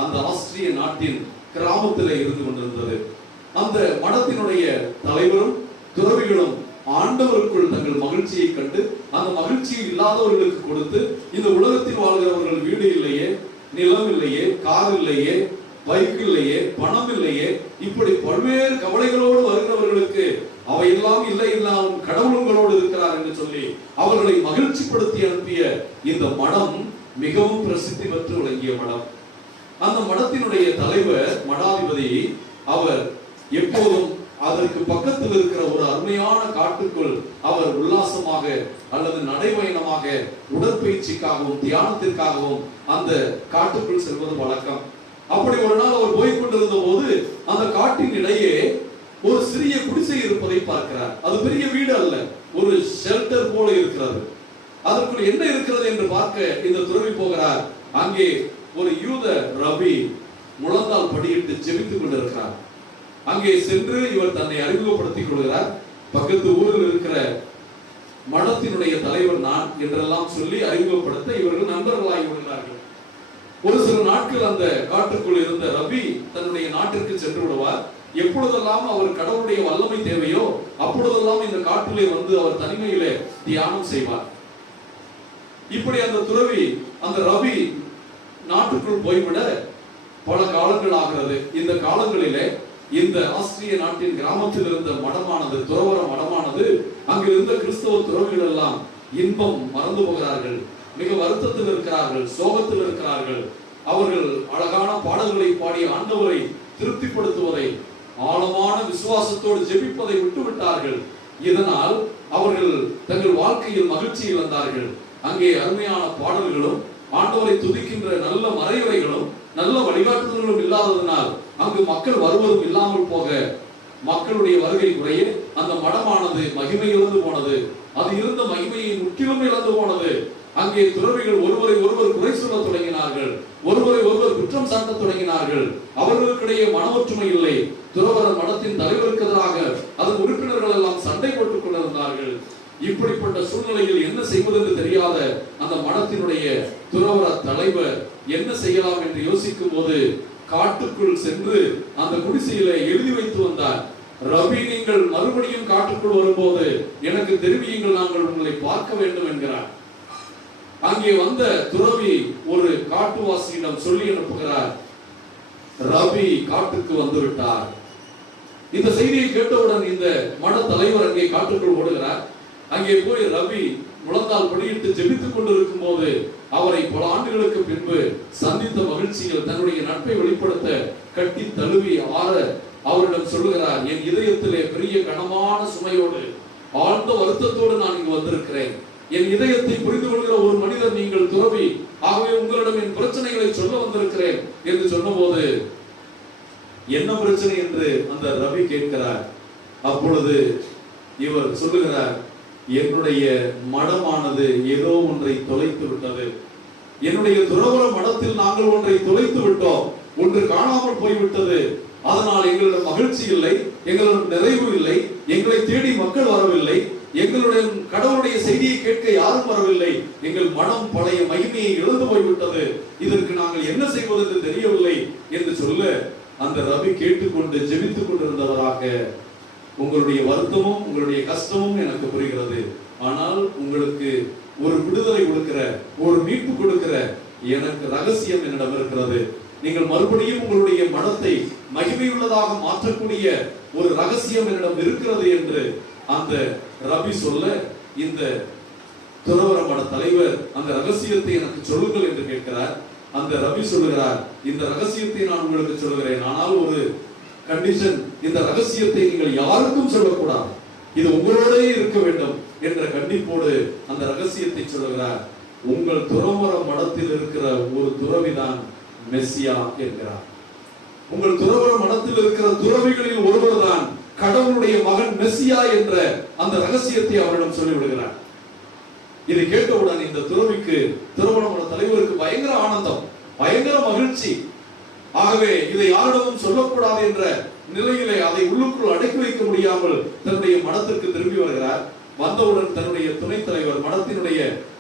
அந்த ஆஸ்திரிய நாட்டின் கிராமத்திலே இருந்து கொண்டிருந்தது. அந்த மடத்தினுடைய தலைவரும் துறவிகளும் ஆண்டவருக்குள் தங்கள் மகிழ்ச்சியை கண்டு அந்த மகிழ்ச்சியை இல்லாதவர்களுக்கு கொடுத்து, இந்த உலகத்தில் வாழ்கிறவர்கள் வீடு இல்லையே, நிலம் இல்லையே, கார் இல்லையே, பைக் இல்லையே, பணம் இல்லையே, இப்படி பல்வேறு கவலைகளோடு வருகிறவர்களுக்கு அவையெல்லாம் இல்லை, இல்லாமல் கடவுளும் மிகவும் பிரசித்தி பெற்று விளங்கிய மடம். அந்த மடத்தினுடைய தலைவர் மடாதிபதி அவர் எப்போதும் அதற்கு பக்கத்தில் இருக்கிற ஒரு அருமையான காட்டுக்குள் அவர் உல்லாசமாக அல்லது நடைபயணமாக உடற்பயிற்சிக்காகவும் தியானத்திற்காகவும் அந்த காட்டுக்குள் செல்வது வழக்கம். அப்படி ஒரு நாள் அவர் போய்கொண்டிருந்த போது அந்த காட்டின் இடையே ஒரு சிறிய குடிசை இருப்பதை பார்க்கிறார். அது பெரிய வீடு அல்ல, ஒரு ஷெல்டர் போல இருக்கிறது. அதற்குள் என்ன இருக்கிறது என்று பார்க்க இந்த துறவி போகிறார். அங்கே ஒரு யூத ரபி முழந்தால் படியிட்டு ஜெபித்துக் கொண்டிருக்கிறார். அங்கே சென்று இவர் தன்னை அறிமுகப்படுத்திக் கொள்கிறார். பக்கத்து ஊரில் இருக்கிற மடத்தினுடைய தலைவர் நான் என்றெல்லாம் சொல்லி அறிமுகப்படுத்த இவர்கள் நண்பர்களாகி விடுகிறார்கள். ஒரு சில நாட்கள் அந்த காட்டுக்குள் இருந்த ரபி தன்னுடைய நாட்டிற்கு சென்று விடுவார். எப்பொழுதெல்லாம் அவர் கடவுளுடைய வல்லமை தேவையோ அப்பொழுதெல்லாம் இந்த காட்டிலே வந்து அவர் தனிமையிலே தியானம் செய்வார். இப்படி அந்த துறவி அந்த ரபி நாட்டுக்குள் போய்விட பல காலங்கள் ஆகிறது. இந்த காலங்களிலே இந்த ஆஸ்திரிய நாட்டின் கிராமத்தில் இருந்த மடமானது, துறவர மடமானது, அங்கு இருந்த கிறிஸ்தவ துறவிகள் எல்லாம் இன்பம் மறந்து போகிறார்கள், மிக வருத்தத்தில் இருக்கிறார்கள், சோகத்தில் இருக்கிறார்கள். அவர்கள் அழகான பாடல்களை பாடி ஆண்டவரை திருப்திப்படுத்துவதை, ஆழமான விசுவாசத்தோடு ஜெபிப்பதை விட்டுவிட்டார்கள். இதனால் அவர்கள் தங்கள் வாழ்க்கையில் மகிழ்ச்சி இழந்தார்கள். அங்கே அருமையான பாடல்களும் ஆண்டவரை துதிக்கின்ற நல்ல மறைவுரைகளும் நல்ல வழிகாட்டுதல்களும் இல்லாததனால் அங்கு மக்கள் வருவதும் இல்லாமல் போக மக்களுடைய வருகை குறைய அந்த மடமானது மகிமை இழந்து போனது. அது இருந்த மகிமையை முற்றிலும் இழந்து போனது. அங்கே துறவிகள் ஒருவரை ஒருவர் குறை சொல்ல தொடங்கினார்கள், ஒருவரை ஒருவர் குற்றம் சாட்ட தொடங்கினார்கள். அவர்களுக்கிடையே மன ஒற்றுமை இல்லை. துறவர மடத்தின் தலைவருக்கு எதிராக அதன் உறுப்பினர்கள் எல்லாம் சண்டை போட்டுக் கொண்டிருந்தார்கள். இப்படிப்பட்ட சூழ்நிலையில் என்ன செய்வது என்று தெரியாத அந்த மடத்தினுடைய துறவர தலைவர் என்ன செய்யலாம் என்று யோசிக்கும் போது காட்டுக்குள் சென்று அந்த குடிசையில எழுதி வைத்து வந்தார். ரவி, நீங்கள் மறுபடியும் காட்டுக்குள் வரும்போது எனக்கு தெரிவியுங்கள், நாங்கள் உங்களை பார்க்க வேண்டும் என்கிறார். அங்கே வந்த துறவி ஒரு காட்டுவாசியிடம் சொல்லி அனுப்புகிறார், ரவி காட்டுக்கு வந்து விட்டார். இந்த செய்தியை கேட்டவுடன் இந்த மட தலைவர் அங்கே காட்டுக்குள் ஓடுகிறார். அங்கே போய் ரவி முழந்தால் படியிட்டு ஜெபித்துக் கொண்டிருக்கும் போது அவரை பல ஆண்டுகளுக்கு பின்பு சந்தித்த மகிழ்ச்சியில் தன்னுடைய நட்பை வெளிப்படுத்த கட்டி தழுவி ஆற அவரிடம் சொல்லுகிறார், என் இதயத்திலே பெரிய கனமான சுமையோடு ஆழ்ந்த வருத்தத்தோடு நான் இங்கு வந்திருக்கிறேன். என் இதயத்தை புரிந்து கொள்கிற ஒரு மனிதர் நீங்கள் துறவி, ஆகவே உங்களிடம் என் பிரச்சனைகளை சொல்ல வந்திருக்கிறேன் என்று சொன்னபோது என்ன பிரச்சனை என்று அந்த ரவி கேட்கிறார். அப்பொழுது இவர் சொல்லுகிறார், என்னுடைய மடமானது ஏதோ ஒன்றை தொலைத்து விட்டது. என்னுடைய துறவர மடத்தில் நாங்கள் ஒன்றை தொலைத்து விட்டோம், ஒன்று காணாமல் போய்விட்டது. அதனால் எங்களிடம் மகிழ்ச்சி இல்லை, எங்களிடம் நிறைவு இல்லை, எங்களை தேடி மக்கள் வரவில்லை, எங்களுடைய கடவுளுடைய செய்தியை கேட்க யாரும் வரவில்லை, எங்கள் மனம் பழைய மகிமையை இழந்து போய்விட்டது, இதற்கு நாங்கள் என்ன செய்வது என்று தெரியவில்லை என்று சொல்ல அந்த ரவி கேட்டுக்கொண்டு ஜெபித்துக் கொண்டிருந்தவராக, உங்களுடைய வருத்தமும் உங்களுடைய கஷ்டமும் எனக்கு புரிகிறது, ஆனால் உங்களுக்கு ஒரு விடுதலை கொடுக்கிற, ஒரு மீட்பு கொடுக்கிற எனக்கு ரகசியம் என்னிடம் இருக்கிறது. நீங்கள் மறுபடியும் உங்களுடைய மனத்தை மகிமையுள்ளதாக மாற்றக்கூடிய ஒரு ரகசியம் என்னிடம் இருக்கிறது என்று அந்த ரவி சொல்ல, இந்த துறவர மட தலைவர் அந்த ரகசியத்தை எனக்கு சொல்லுங்கள் என்று கேட்கிறார். அந்த ரவி சொல்லுகிறார், இந்த ரகசியத்தை நான் உங்களுக்கு சொல்லுகிறேன், ஆனால் ஒரு கண்டிஷன், இந்த ரகசியத்தை நீங்கள் யாருக்கும் சொல்லக்கூடாது, இது உங்களோடே இருக்க வேண்டும் என்ற கண்டிப்போடு அந்த ரகசியத்தை சொல்லுகிறார். உங்கள் துறவர மடத்தில் இருக்கிற ஒரு துறவிதான் மெஸ்ஸியா என்கிறார். உங்கள் துறவர மடத்தில் இருக்கிற துறவிகளில் ஒருவர் தான் கடவுளுடைய மகன் மெஸ்ஸியா என்ற அந்த ரகசியத்தை அவரிடம் சொல்லிவிடுகிறார். இதை கேட்டவுடன் இந்த துறவிக்கு, துறவர மட தலைவருக்கு பயங்கர ஆனந்தம், பயங்கர மகிழ்ச்சி. ஆகவே இதை யாரிடமும் சொல்லக்கூடாது என்ற நிலையிலே அதை உள்ளுக்குள் அடக்கி வைக்க முடியாமல் தன்னுடைய மடத்திற்கு திரும்பி வருகிறார். வந்தவுடன் தன்னுடைய துணைத் தலைவர், மடத்தினுடைய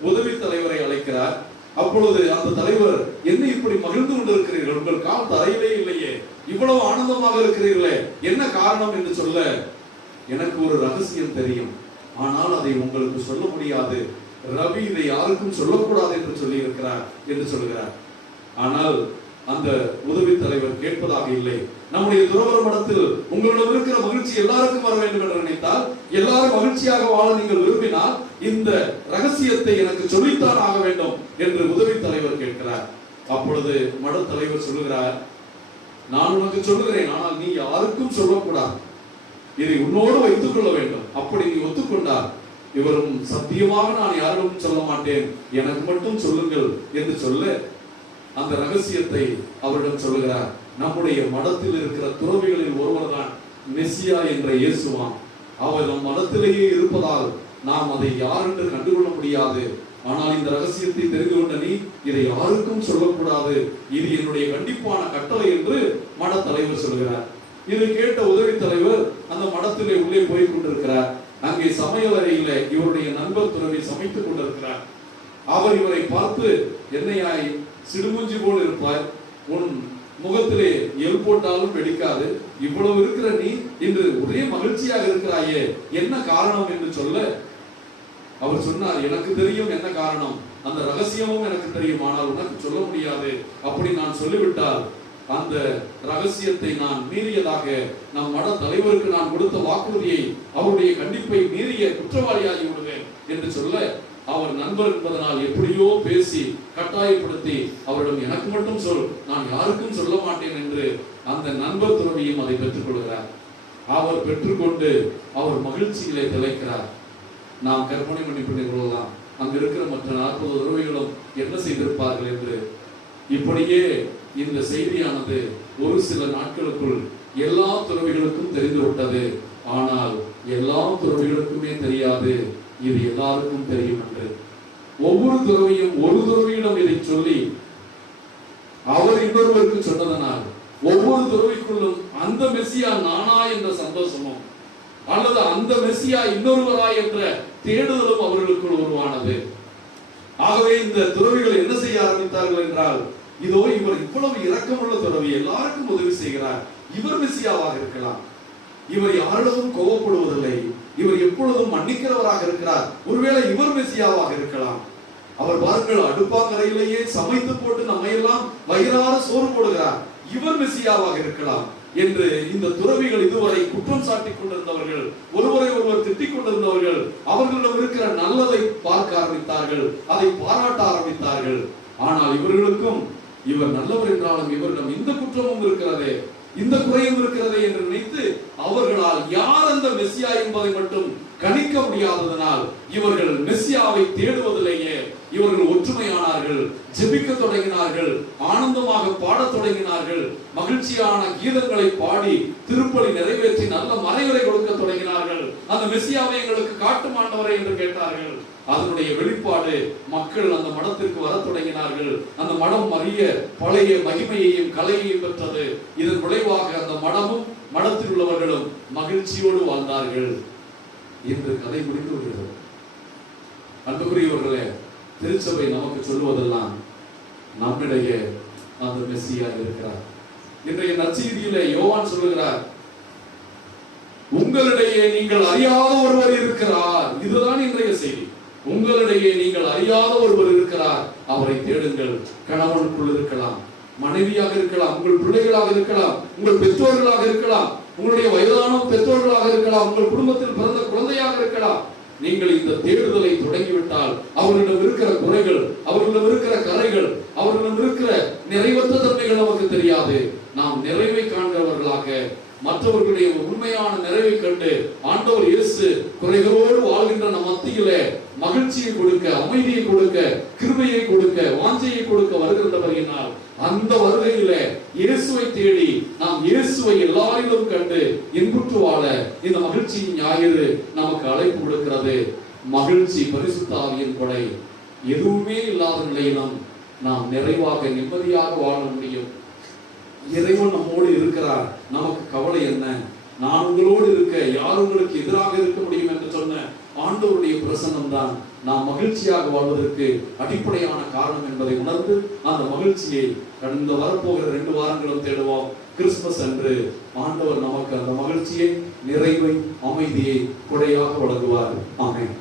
உதவி தலைவரை அழைக்கிறார். அப்பொழுது அந்த தலைவர், என்ன இப்படி மகிழ்ந்து கொண்டிருக்கிறீர்கள், உங்கள் கால் தரையிலே இல்லையே, இவ்வளவு ஆனந்தமாக இருக்கிறீர்களே, என்ன காரணம் என்று சொல்ல, எனக்கு ஒரு ரகசியம் தெரியும், ஆனால் அதை உங்களுக்கு சொல்ல முடியாது, ரவி இதை யாருக்கும் சொல்லக்கூடாது என்று சொல்லி இருக்கிறார் என்று சொல்கிறார். ஆனால் அந்த உதவி தலைவர் கேட்பதாக இல்லை. நம்முடைய துறவற மடத்தில் உங்களிடம் இருக்கிற மகிழ்ச்சி எல்லாருக்கும் வர வேண்டும் என்று நினைத்தால், எல்லாரும் மகிழ்ச்சியாக வாழ நீங்கள் விரும்பினால் இந்த ரகசியத்தை எனக்கு சொல்லித்தான் ஆக வேண்டும் என்று உதவி தலைவர் கேட்கிறார். அப்பொழுது மட தலைவர் சொல்லுகிறார், நான் உனக்கு சொல்லுகிறேன், ஆனால் நீ யாருக்கும் சொல்லக்கூடாது, இதை உன்னோடு வைத்துக் கொள்ள வேண்டும். அப்படி நீ ஒத்துக்கொண்டார் இவரும் சத்தியமாக நான் யாரும் சொல்ல மாட்டேன், எனக்கு மட்டும் சொல்லுங்கள் என்று சொல்ல அந்த ரகசியத்தை அவரிடம் சொல்லுகிறார். நம்முடைய மடத்தில் இருக்கிற துறவிகளில் ஒருவர் தான் மெசியா என்ற இயேசுவாம். அவர் நம் மதத்திலேயே இருப்பதால் நாம் அதை யார் என்று கண்டுகொள்ள முடியாது. ஆனால் இந்த ரகசியத்தை தெரிந்து கொண்ட நீ இதை யாருக்கும் சொல்லக்கூடாது, இது என்னுடைய கண்டிப்பான கட்டளை என்று மட தலைவர் சொல்கிறார். இதை கேட்ட உதவி தலைவர் அந்த மடத்திலே உள்ளே போய் கொண்டிருக்கிறார். அங்கே சமையல் அறையில இவருடைய நண்பர் துறவி சமைத்துக் கொண்டிருக்கிறார். அவர் இவரை பார்த்து, என்னையாய் சிடுமுஞ்சி போல் இருப்பாய், உன் முகத்திலே எல் போட்டாலும் வெடிக்காது, இவ்வளவு இருக்கிற நீ இன்று ஒரே மகிழ்ச்சியாக இருக்கிறாயே, என்ன காரணம் என்று சொல்ல அவர் சொன்னார், எனக்கு தெரியும் என்ன காரணம், அந்த ரகசியமும் எனக்கு தெரியும், ஆனால் உனக்கு சொல்ல முடியாது. அப்படி நான் சொல்லிவிட்டால் அந்த ரகசியத்தை நான் மீறியதாக நம் மட தலைவருக்கு நான் கொடுத்த வாக்குறுதியை, அவருடைய கண்டிப்பை மீறிய குற்றவாளியாகி விடுவேன் என்று சொல்ல, அவர் நண்பர் என்பதனால் எப்படியோ பேசி கட்டாயப்படுத்தி அவரிடம் எனக்கு மட்டும் சொல், நான் யாருக்கும் சொல்ல மாட்டேன் என்று அந்த நண்பர் துறவியும் அதை பெற்றுக் கொள்கிறார். அவர் பெற்றுக்கொண்டு அவர் மகிழ்ச்சியிலே திளைக்கிறார். நாம் கற்பனை பண்ணி கொள்ளலாம், அங்க இருக்கிற மற்ற 40 துறவிகளும் என்ன செய்திருப்பார்கள் என்று. இப்படியே இந்த செய்தியானது ஒரு சில நாட்களுக்குள் எல்லா துறவிகளுக்கும் தெரிந்து விட்டது. ஆனால் எல்லா துறவிகளுக்குமே தெரியாது இது எல்லாருக்கும் தெரியும் என்று. ஒவ்வொரு துறவியும் ஒரு துறவியிடம் இதை சொல்லி அவர் இன்னொருவருக்கு சொன்னதனால் ஒவ்வொரு துறவிக்குள்ளும் அந்த மெசியா நானா என்ற சந்தோஷமும், அல்லது அந்த மெசியா இன்னொருவரா என்ற தேடுதலும் அவர்களுக்குள் உருவானது. ஆகவே இந்த துறவிகள் என்ன செய்ய ஆரம்பித்தார்கள் என்றால், இதோ இவர் இவ்வளவு இரக்கமுள்ள துறவி, எல்லாருக்கும் உதவி செய்கிறார், இவர் மெசியாவாக இருக்கலாம், இவர் யாரிடமும் கோபப்படுவதில்லை, இவர் எப்பொழுதும் மன்னிக்கிறவராக இருக்கிறார், ஒருவேளை இவர் மெசியாவாக இருக்கலாம். அவர் பாருங்கள், அடுப்பாங்கரையிலேயே சமைத்து போட்டு நம்ம எல்லாம் வயிறார சோறு போடுகிறார், இவர் மெசியாவாக இருக்கலாம் என்று இந்த துறவிகள் இதுவரை குற்றம் சாட்டிக் கொண்டிருந்தவர்கள், ஒருவரை ஒருவர் திட்டிக் கொண்டிருந்தவர்கள், அவர்களிடம் இருக்கிற நல்லதை பார்க்க ஆரம்பித்தார்கள், அதை பாராட்ட ஆரம்பித்தார்கள். ஆனால் இவர்களுக்கும் இவர் நல்லவர் என்றாலும் இவரிடம் இந்த குற்றமும் இருக்கிறதே, இந்த குறையும் இருக்கிறதே என்று நினைத்து அவர்களால் யார் அந்த மெசியா என்பதை மட்டும் கணிக்க முடியாததனால் இவர்கள் மெசியாவை தேடுவதிலேயே இவர்கள் ஒற்றுமையானார்கள், ஜெபிக்க தொடங்கினார்கள், ஆனந்தமாக பாடத் தொடங்கினார்கள், மகிழ்ச்சியான கீதங்களை பாடி திருப்பலி நிறைவேற்றி நல்ல மறைவுரை கொடுக்க தொடங்கினார்கள். அந்த மெசியாவை எங்களுக்கு காட்டும் ஆண்டவரே என்று கேட்டார்கள். அதனுடைய வெளிப்பாடு மக்கள் அந்த மடத்திற்கு வர தொடங்கினார்கள். அந்த மடம் அறிய பழைய மகிமையையும் கலையையும் பெற்றது. இதன் விளைவாக அந்த மடமும் மடத்தில் உள்ளவர்களும் மகிழ்ச்சியோடு வாழ்ந்தார்கள் என்று கதை முடிந்து விடுகிறது. அன்புக்குரியவர்களே, திருச்சபை நமக்கு சொல்லுவதெல்லாம் நம்மிடையே அந்த மெசியா இருக்கிறார். இன்றைய நற்செய்தியிலே யோவான் சொல்லுகிறார், உங்களிடையே நீங்கள் அறியாத ஒருவர் இருக்கிறார். இதுதான் இன்றைய செய்தி. உங்களிடையே நீங்கள் அறியாத ஒருவர் இருக்கிறார், அவரை தேடுங்கள். கணவனுக்குள் இருக்கலாம், மனைவியாக இருக்கலாம், உங்கள் பிள்ளைகளாக இருக்கலாம், உங்கள் பெற்றோர்களாக இருக்கலாம், உங்களுடைய வயதான பெற்றோர்களாக இருக்கலாம், உங்கள் குடும்பத்தில் பிறந்த குழந்தையாக இருக்கலாம். நீங்கள் இந்த தேடுதலை தொடங்கிவிட்டால் அவர்களிடம் இருக்கிற குறைகள், அவர்களிடம் இருக்கிற கரைகள், அவர்களிடம் இருக்கிற நிறைவற்ற தன்மைகள் நமக்கு தெரியாது. நாம் நிறைவை காண்கிறவர்களாக, மற்றவர்களுடைய உண்மையான நிறைவை கண்டு ஆண்டவர் இயேசு குறைகளோடு வாழ்கின்ற நம் மத்தியிலே மகிழ்ச்சியை கொடுக்க, அமைதியை கொடுக்க, கிருபையை கொடுக்க, வாஞ்சையை கொடுக்க வருகின்றவர்கள். அந்த வருகையிலே இயேசுவை தேடி நாம் இயேசுவை எல்லாரிலும் கண்டு இன்புற்று வாழ இந்த மகிழ்ச்சியின் ஞாயிறு நமக்கு அழைப்பு கொடுக்கிறது. மகிழ்ச்சி பரிசுத்த ஆவியின் கொடை. எதுவுமே இல்லாத நிலையிலும் நாம் நிறைவாக நிம்மதியாக வாழ முடியும். இறைவன் நம்மோடு இருக்கிறார், நமக்கு கவலை என்ன? நான் உங்களோடு இருக்க யார் உங்களுக்கு எதிராக இருக்க முடியும் என்று சொன்ன ஆண்டவருடைய பிரசன்னம் தான் நாம் மகிழ்ச்சியாக வாழ்வதற்கு அடிப்படையான காரணம் என்பதை உணர்ந்து அந்த மகிழ்ச்சியை கடந்த வரப்போகிற 2 வாரங்களும் தேடுவோம். கிறிஸ்துமஸ் அன்று ஆண்டவர் நமக்கு அந்த மகிழ்ச்சியை, நிறைவை, அமைதியை கொடையாக வழங்குவார். ஆமென்.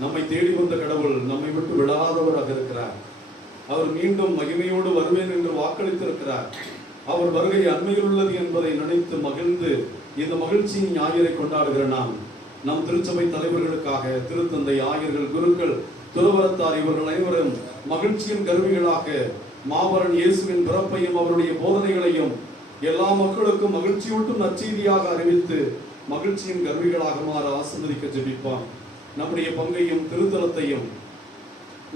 நம்மை தேடி வந்த கடவுள் நம்மை விட்டு விடாதவராக இருக்கிறார். அவர் மீண்டும் மகிமையோடு வருவேன் என்று வாக்களித்திருக்கிறார். அவர் வருகை அண்மையில் உள்ளது என்பதை நினைத்து மகிழ்ந்து இந்த மகிழ்ச்சியின் ஞாயிறை கொண்டாடுகிற நாம் நம் திருச்சபை தலைவர்களுக்காக, திருத்தந்தை, ஆயர்கள், குருக்கள், துறவரத்தார் இவர்கள் அனைவரும் மகிழ்ச்சியின் கருவிகளாக மாபரன் இயேசுவின் பிறப்பையும் அவருடைய போதனைகளையும் எல்லா மக்களுக்கும் மகிழ்ச்சியூட்டும் நற்செய்தியாக அறிவித்து மகிழ்ச்சியின் கருவிகளாக மாற ஆசீர்வதிக்க ஜெபிப்பான். நம்முடைய பங்கையும் திருத்தலத்தையும்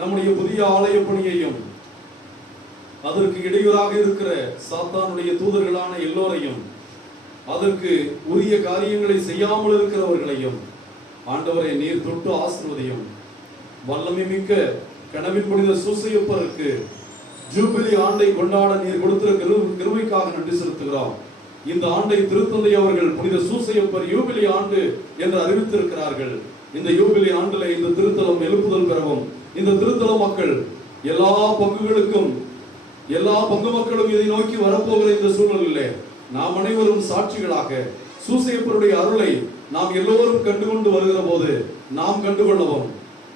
நம்முடைய புதிய ஆலய பணியையும் அதற்கு இடையூறாக இருக்கிற சாத்தானுடைய தூதர்களான எல்லோரையும் அதற்கு உரிய காரியங்களை செய்யாமல் இருக்கிறவர்களையும் ஆண்டவரை நீர் தொட்டு ஆசீர்வதியும். வல்லமை மிக்க கனவின் புனித சூசையப்பருக்கு ஜூபிலி ஆண்டை கொண்டாட நீர் கொடுத்திருக்கிற கிருபைக்காக நன்றி செலுத்துகிறோம். இந்த ஆண்டை திருத்தந்தை அவர்கள் புனித சூசையப்பர் யூபிலி ஆண்டு என்று அறிவித்திருக்கிறார்கள். இந்த யூபிலி ஆண்டில் இந்த திருத்தலம் எழுப்புதல் பெறவும், இந்த திருத்தல மக்கள் எல்லா பங்குகளுக்கும், எல்லா பங்கு மக்களும் இதை நோக்கி வரப்போகிற இந்த சூழலிலே நாம் அனைவரும் சாட்சிகளாக சூசையப்பருடைய அருளை நாம் எல்லோரும் கண்டுகொண்டு வருகிற போது நாம் கண்டுகொள்ளவும்,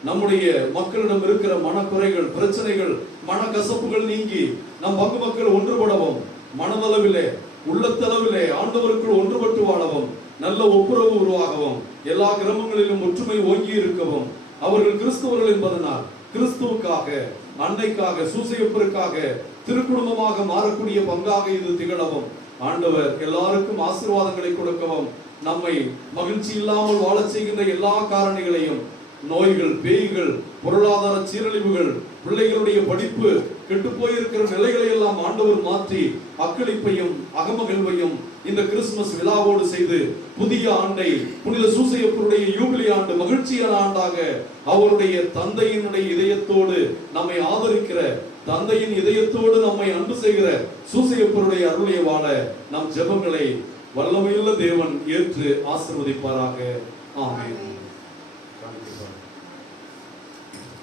நம்முடைய மக்களிடம் இருக்கிற மனக்குறைகள், பிரச்சனைகள், மனக்கசப்புகள் நீங்கி நம் பங்கு மக்கள் ஒன்றுபடவும், மனதளவிலே உள்ளத்தளவிலே ஆண்டவருக்குள் ஒன்றுபட்டு வாழவும், நல்ல ஒப்புரவு உருவாகவும், எல்லா கிராமங்களிலும் ஒற்றுமை ஓங்கி இருக்கவும், அவர்கள் கிறிஸ்தவர்கள் என்பதனால் கிறிஸ்துவுக்காக, அன்னைக்காக, சூசையப்பருக்காக திருக்குடும்பமாக மாறக்கூடிய பங்காக இது திகழவும், ஆண்டவர் எல்லாருக்கும் ஆசீர்வாதங்களை கொடுக்கவும், நம்மை மகிழ்ச்சி இல்லாமல் வாழச் செய்கின்ற எல்லா காரணிகளையும், நோய்கள், பேய்கள், பொருளாதார சீரழிவுகள், பிள்ளைகளுடைய படிப்பு கெட்டு போயிருக்கிற நிலைகளை எல்லாம் ஆண்டவர் மாற்றி அக்களிப்பையும் அகமகிழ்வையும் இந்த கிறிஸ்துமஸ் விழாவோடு செய்து புதிய ஆண்டை புனித சூசையப்பருடைய யூபிலி ஆண்டு மகிழ்ச்சியான ஆண்டாக அவருடைய தந்தையினுடைய இதயத்தோடு நம்மை ஆதரிக்கிற, தந்தையின் இதயத்தோடு நம்மை அன்பு செய்கிற சூசையப்பருடைய அருளை வாழ நம் ஜெபங்களை வல்லமையுள்ள தேவன் ஏற்று ஆசீர்வதிப்பாராக. ஆமென்.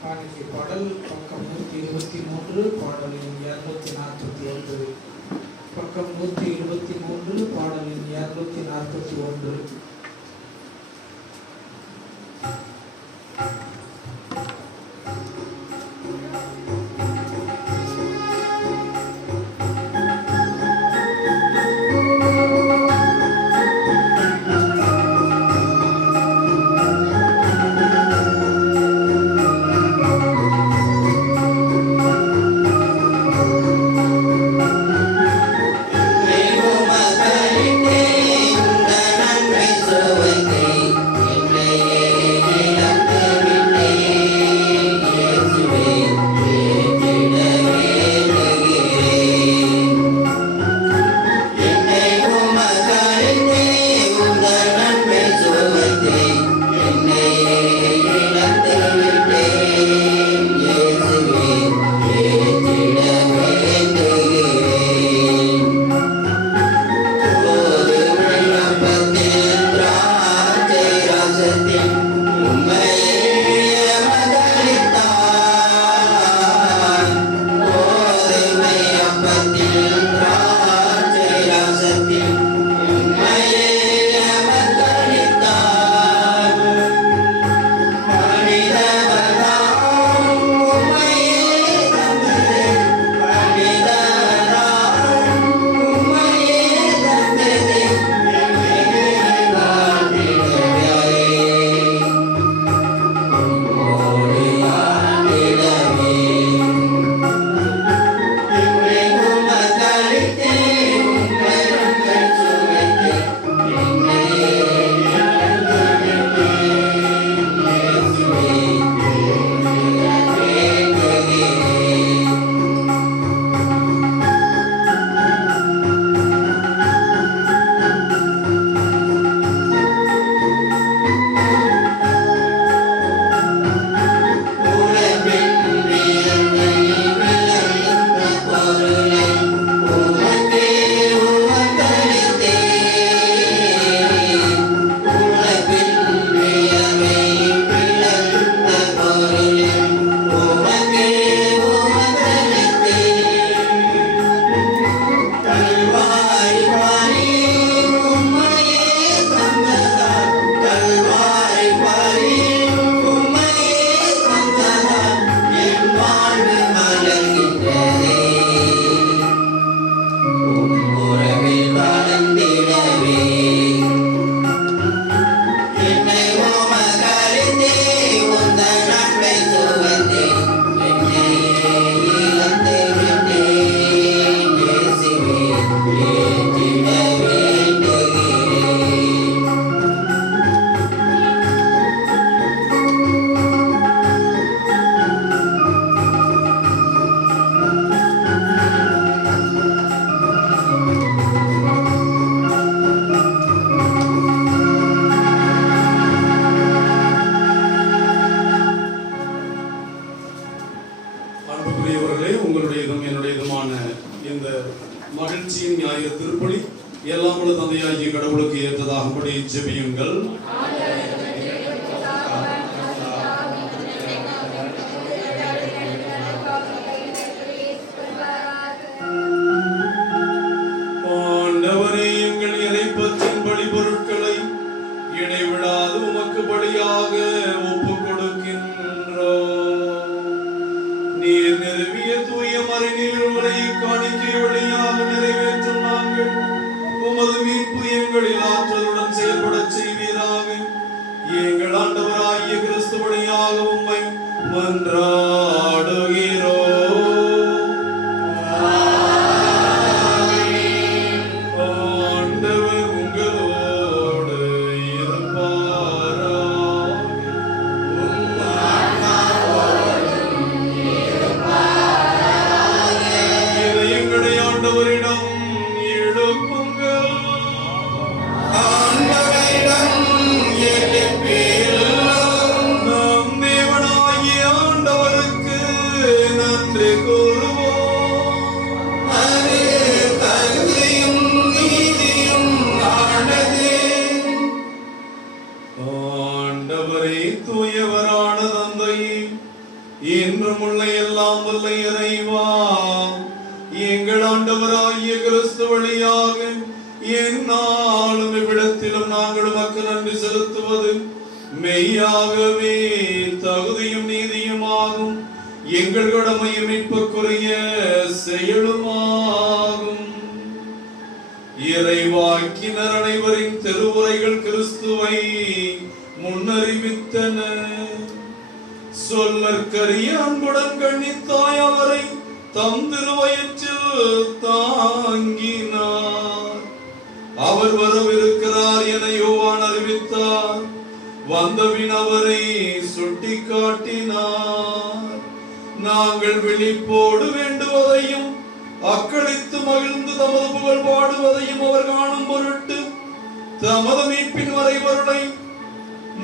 காணிக்கை பாடல் பக்கம் 123, பாடல் எண் 241. பக்கம் 123, பாடல் எண் 241. Namo இந்த மகிழ்ச்சியின் ஞாயிறு திருப்பலி எல்லாம் உள்ள தந்தையாகிய கடவுளுக்கு ஏற்றதாகும்படி ஜெபியுங்கள். ஆண்டவரே, எங்கள் இறைப்பத்தின் பலி பொருட்களை இடைவிடாது உமக்கு பலியாக ஒப்புக் கொடுக்கின்றோம். நீர் நிறுவிய தூய மறைநீர்களை காணிக்கை வழியாக நிறைவேற்றும் நாங்கள் உமது மீட்பு எங்களில் ஆற்றலுடன் செயல்படச் செய்வீராக. எங்கள் ஆண்டவராகிய கிறிஸ்து வழியாக உம்மை மன்றாடுகிறோம். ஆண்டவர் உங்களோடு இருப்பாராக. இதயங்களை ஆண்டவரிடம் எழுப்புங்கள். நம் தேவனாகிய ஆண்டவருக்கு நன்றி கூறுவோம். ஆண்டவரே, தூயவரான தந்தையே, என்றும் உள்ள எல்லாம் வல்ல இறைவா, எங்கள் ஆண்டவராகிய கிறிஸ்து வழியாக எந்நாளும் இவ்விடத்திலும் நாங்கள் உமக்கு நன்றி செலுத்துவது மெய்யாகவே தகுதியும் நீதியுமாகும். எங்கள் கடமையும் மீட்புக்குரிய செயலுமாகும். இறைவாக்கினர் அனைவரின் திருவுரைகள் கிறிஸ்துவை முன்னறிவித்தன. சொல்லற்கரிய அன்புடன் கண்ணித்தாய் அவரை தம் திருவயிற்றில் தாங்கினார். அவர் வரவிருக்கிறார் என யோவான் அறிவித்தார். வந்தபின் அவரை சுட்டிக்காட்டினார். நாங்கள் விழிப்போடு வேண்டுவதையும் அக்களித்து மகிழ்ந்து தமது புகழ் பாடுவதையும் அவர் காணும் பொருட்டு தமது மீட்பின் வரைபொருளை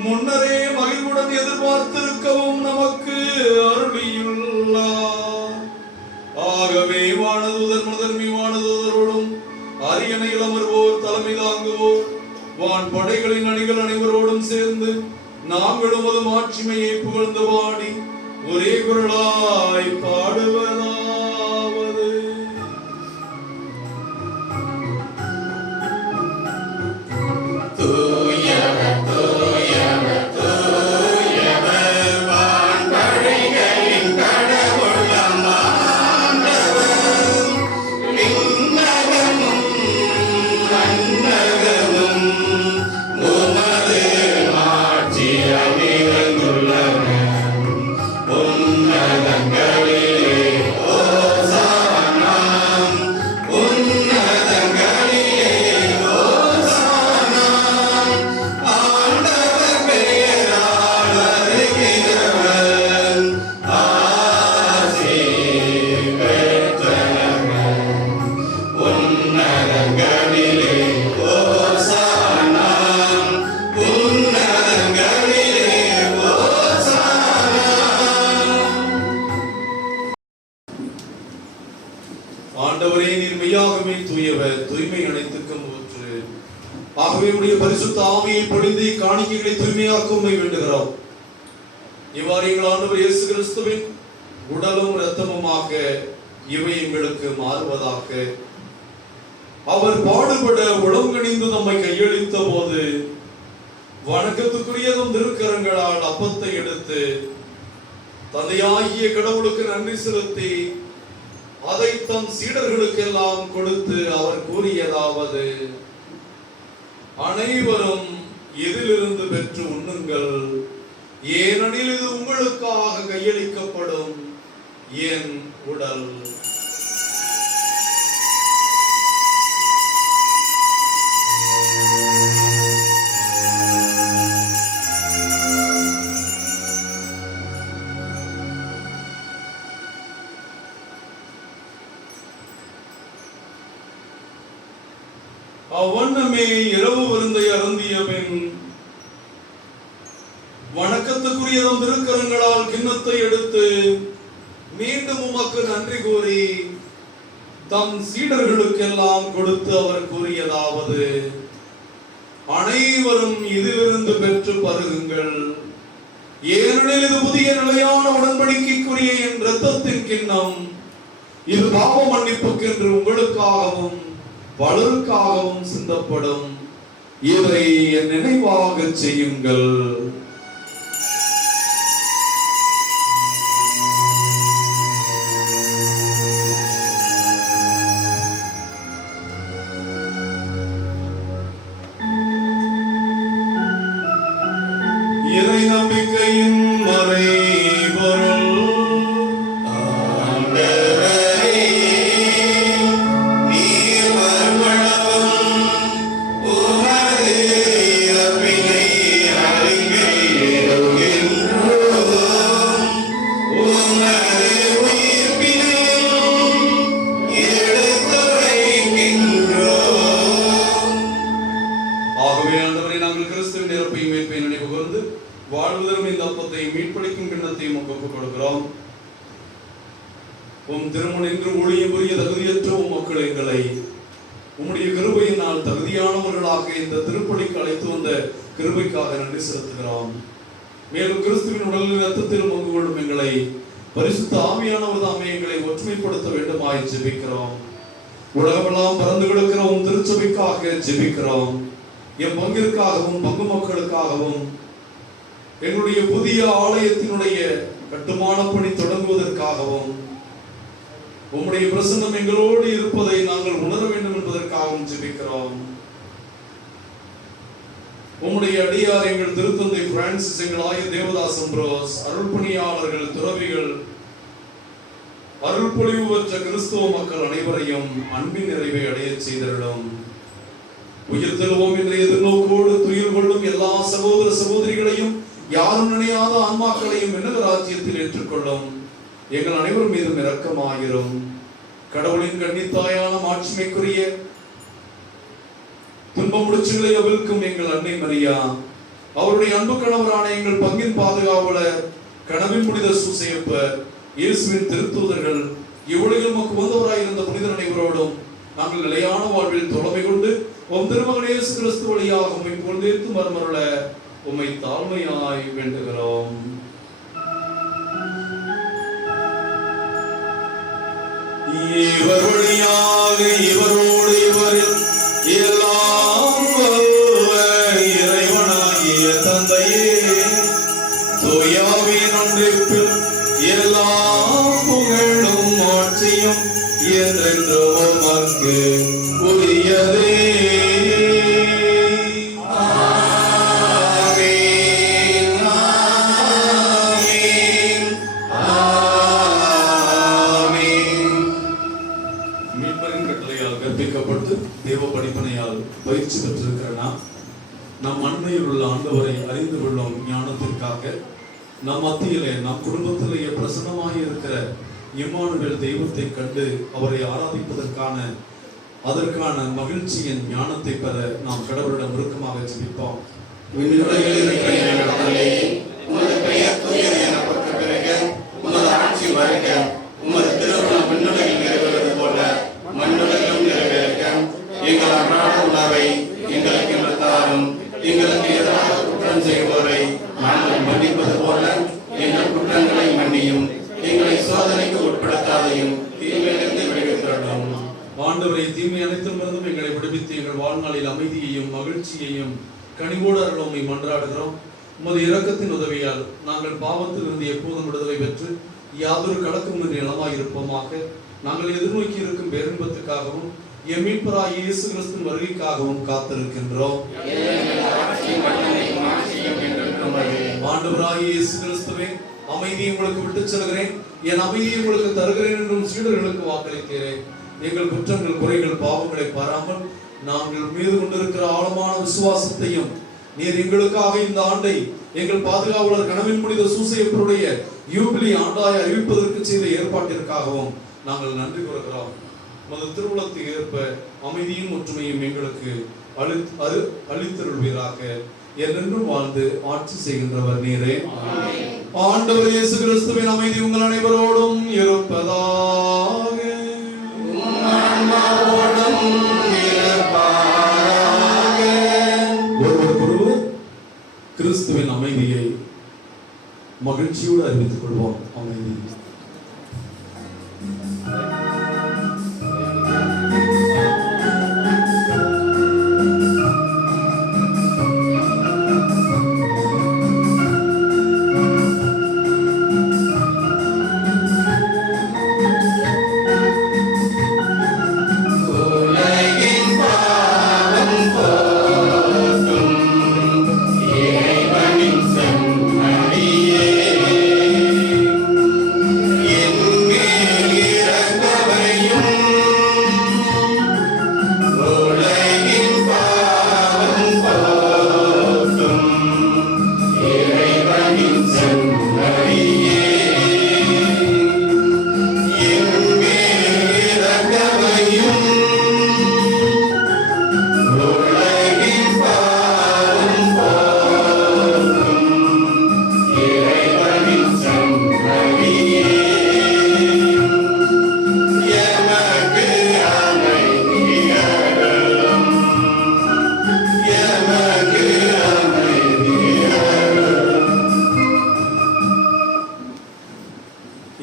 முன்னரே மகிழ்வுடன் எதிர்பார்த்திருக்கவும் நமக்கு அருளியுள்ளார். ஆகவே வானதூதர் முதன்மை வானதூதரோடும் அரியணையில் அமர்வோர் தலைமை தாங்குவோர் வான் படைகளின் அணிகள் அனைவரோடும் சேர்ந்து நாங்கள் உமது மாட்சிமையை புகழ்ந்து பாடி ஒரே குரலாய் பாடுவதாவது. ஆண்டவரே, நீர் மெய்யாகவே தூயவர், தூய்மை அனைத்துக்கும் ஊற்று. ஆகவே உடைய பரிசுத்த ஆவியை பொழிந்து காணிக்கைகளை தூய்மையாக்க உம்மை வேண்டுகிறோம். இவ்வாறு எங்கள் ஆண்டவர் இயேசு கிறிஸ்துவின் உடலும் இரத்தமுமாக இவை எங்களுக்கு மாறுவதாக. அவர் பாடுபட உளங்கணிந்து நம்மை கையளித்த போது வணக்கத்துக்குரியதும் திருக்கரங்களால் அப்பத்தை எடுத்து தந்தையாகிய கடவுளுக்கு நன்றி செலுத்தி அதை தம் சீடர்களுக்கெல்லாம் கொடுத்து அவர் கூறியதாவது: அனைவரும் இதிலிருந்து பெற்று உண்ணுங்கள், ஏனெனில் இது உங்களுக்காக கையளிக்கப்படும் என் உடல். அவ்வண்ணமே இரவு விருந்தை அருந்திய பின் வணக்கத்துக்குரியதும் திருக்கரங்களால் கிண்ணத்தை எடுத்து மீண்டும் உமக்கு நன்றி கூறி தம் சீடர்களுக்கெல்லாம் கொடுத்து அவர் கூறியதாவது, அனைவரும் இதிலிருந்து பெற்று பருகுங்கள். ஏனெனில் இது புதிய நிலையான உடன்படிக்கைக்குரிய என் இரத்தத்தின் கிண்ணம். இது பாவ மன்னிப்புக்கென்று உங்களுக்காகவும் பலருக்காகவும் சிந்தப்படும். இதை என் நினைவாக செய்யுங்கள். இறை நம்பிக்கையின் மறைபொருள். ஆகவே ஆண்டவரே, நாங்கள் கிறிஸ்துவின் இறப்பையும் மீட்பையும் நினைவு கூர்ந்து வாழ்வதற்கும் இந்த அப்பத்தையும் மீட்பளிக்கும் கிண்ணத்தையும் ஒப்புக் கொடுக்கிறோம். உம் திருமணம் என்று ஊழியம் புரிய தகுதியற்ற உம் மக்கள் எங்களை உம்முடைய கிருபையினால் தகுதியானவர்களாக இந்த திருப்பலிக்கு அழைத்து வந்த கிருபைக்காக நன்றி செலுத்துகிறோம். மேலும் கிறிஸ்துவின் உடலில் இரத்தத்தில் பங்கு கொள்ளும் எங்களை பரிசுத்த ஆவியானவர் தாமே எங்களை ஒற்றுமைப்படுத்த வேண்டுமாய் ஜெபிக்கிறோம். உலகமெல்லாம் பறந்து கிடக்கிற உம் திருச்சபைக்காக ஜெபிக்கிறோம். என் பங்கிற்காகவும் பங்கு மக்களுக்காகவும் எங்களுடைய புதிய ஆலயத்தினுடைய கட்டுமான பணி தொடங்குவதற்காகவும் உம்முடைய பிரசன்னம் எங்களோடு இருப்பதை நாங்கள் உணர வேண்டும் என்பதற்காகவும் ஜெபிக்கிறோம். உம்முடைய அடியார் எங்கள் திருத்தந்தை பிரான்சிஸ், எங்கள் ஆயர் தேவதாஸ் அம்ப்ரோஸ், அருள்பணியாளர்கள், துறவிகள், அருள்பொழிவு பெற்ற கிறிஸ்துவ மக்கள் அனைவரையும் அன்பின் நிறைவை அடைய செய்திருடும். உயிர் தெழுவோம் என்ற எதிர்நோக்கோடு துயில் கொள்ளும் எல்லா சகோதர சகோதரிகளையும் யாரும் நினையாத ஆன்மாக்களையும் விண்ணக ராஜ்யத்தில் ஏற்றுக்கொள்ளும். எங்கள் அனைவர் மீதும் இரக்கமாயிரும். கடவுளின் கன்னித்தாயான மாட்சிமைக்குரிய துன்ப முடிச்சுகளை அவிழ்க்கும் எங்கள் அன்னை மரியா, அவருடைய அன்பு கணவரான எங்கள் பங்கின் பாதுகாவலர், கனவின் புனித சூசையப்பர், இயேசுவின் திருத்தூதர்கள், இவ்வுலகில் நமக்கு வந்தவராயிருந்த புனிதர் அனைவரோடும் நாங்கள் நிலையான வாழ்வில் தொலைமை கொண்டு உம் திருமகன் இயேசு கிறிஸ்து வழியாக உம்மை புகழ்ந்தேத்து மரமருள உம்மை தாழ்மையாய் வேண்டுகிறோம். இவர் வழியாக இவரோடு இவரில் எல்லாம் வல்ல இறைவனாகிய தந்தையே, தூயாவின் ஒன்றிப்பில் எல்லா புகழும் ஆட்சியும் என்றென்றும் உமக்கு உரியதே. தேவ படிப்பனையால் பயிற்சி பெற்றிருக்கிற நம் அண்மையில் உள்ள ஆண்டவரை அறிந்து கொள்ளும் ஞானத்திற்காக நம் மத்தியிலே நம் குடும்பத்திலேயே பிரசன்னமாக இருக்கிற இம்மானுவேல் தெய்வத்தை கண்டு அவரை ஆராதிப்பதற்கான அதற்கான மகிழ்ச்சியின் ஞானத்தை பெற நாம் கடவுளிடம் இறுக்கமாக ஜெபிப்போம். எங்களுக்கு எதிராக குற்றம் செய்வோரை நாங்கள் மன்னிப்பது போல எங்கள் குற்றங்களை மன்னியும். எங்களை சோதனைக்கு உட்படுத்தாதையும் தீமையிலிருந்து விடுவித்தருளும். ஆண்டவரை தீமை அனைத்திலிருந்தும் எங்களை விடுவித்து எங்கள் வாழ்நாளில் அமைதியையும் மகிழ்ச்சியையும் கனிவோடு அருளும் மன்றாடுகிறோம். உமது இரக்கத்தின் உதவியால் நாங்கள் பாவத்தில் இருந்து எப்போதும் விடுதலை பெற்று யாதொரு கலக்கமின்றி நலமாயிருப்போமாக. நாங்கள் எதிர்நோக்கி இருக்கும் பேரின்பத்துக்காகவும் எம் மீட்பராகிய இயேசு கிறிஸ்துவின் வருகைக்காகவும் காத்திருக்கின்றோம். ஆண்டவராகிய இயேசு கிறிஸ்துவே, அமைதியை உங்களுக்கு விட்டுச் செல்கிறேன், என் அமைதியை உங்களுக்கு தருகிறேன் என்றும் சீடர்களுக்கு வாக்களிக்கிறேன். எங்கள் குற்றங்கள், குறைகள், பாவங்களை பாராமல் நாங்கள் மீது கொண்டிருக்கிற ஆழமான விசுவாசத்தையும் நீர் எங்களுக்காக இந்த ஆண்டை எங்கள் பாதுகாவலர் கனவின் புனித சூசையப்பருடைய யூபிலி ஆண்டாய் அறிவிப்பதற்கு செய்த ஏற்பாட்டிற்காகவும் நாங்கள் நன்றி கூறுகிறோம். மது திருவுளத்தை ஏற்ப அமைதியும் ஒற்றுமையும் எங்களுக்கு அளித்தருள்வீராக. என்றென்றும் வாழ்ந்து ஆட்சி செய்கின்றவர் நீரே. ஆண்டவர் இயேசு கிறிஸ்துவின் அமைதி உங்கள் அனைவரோடும் இருப்பதாக. கிறிஸ்துவின் அமைதியை மகிழ்ச்சியோடு அறிவித்துக் கொள்வோம். அமைதி.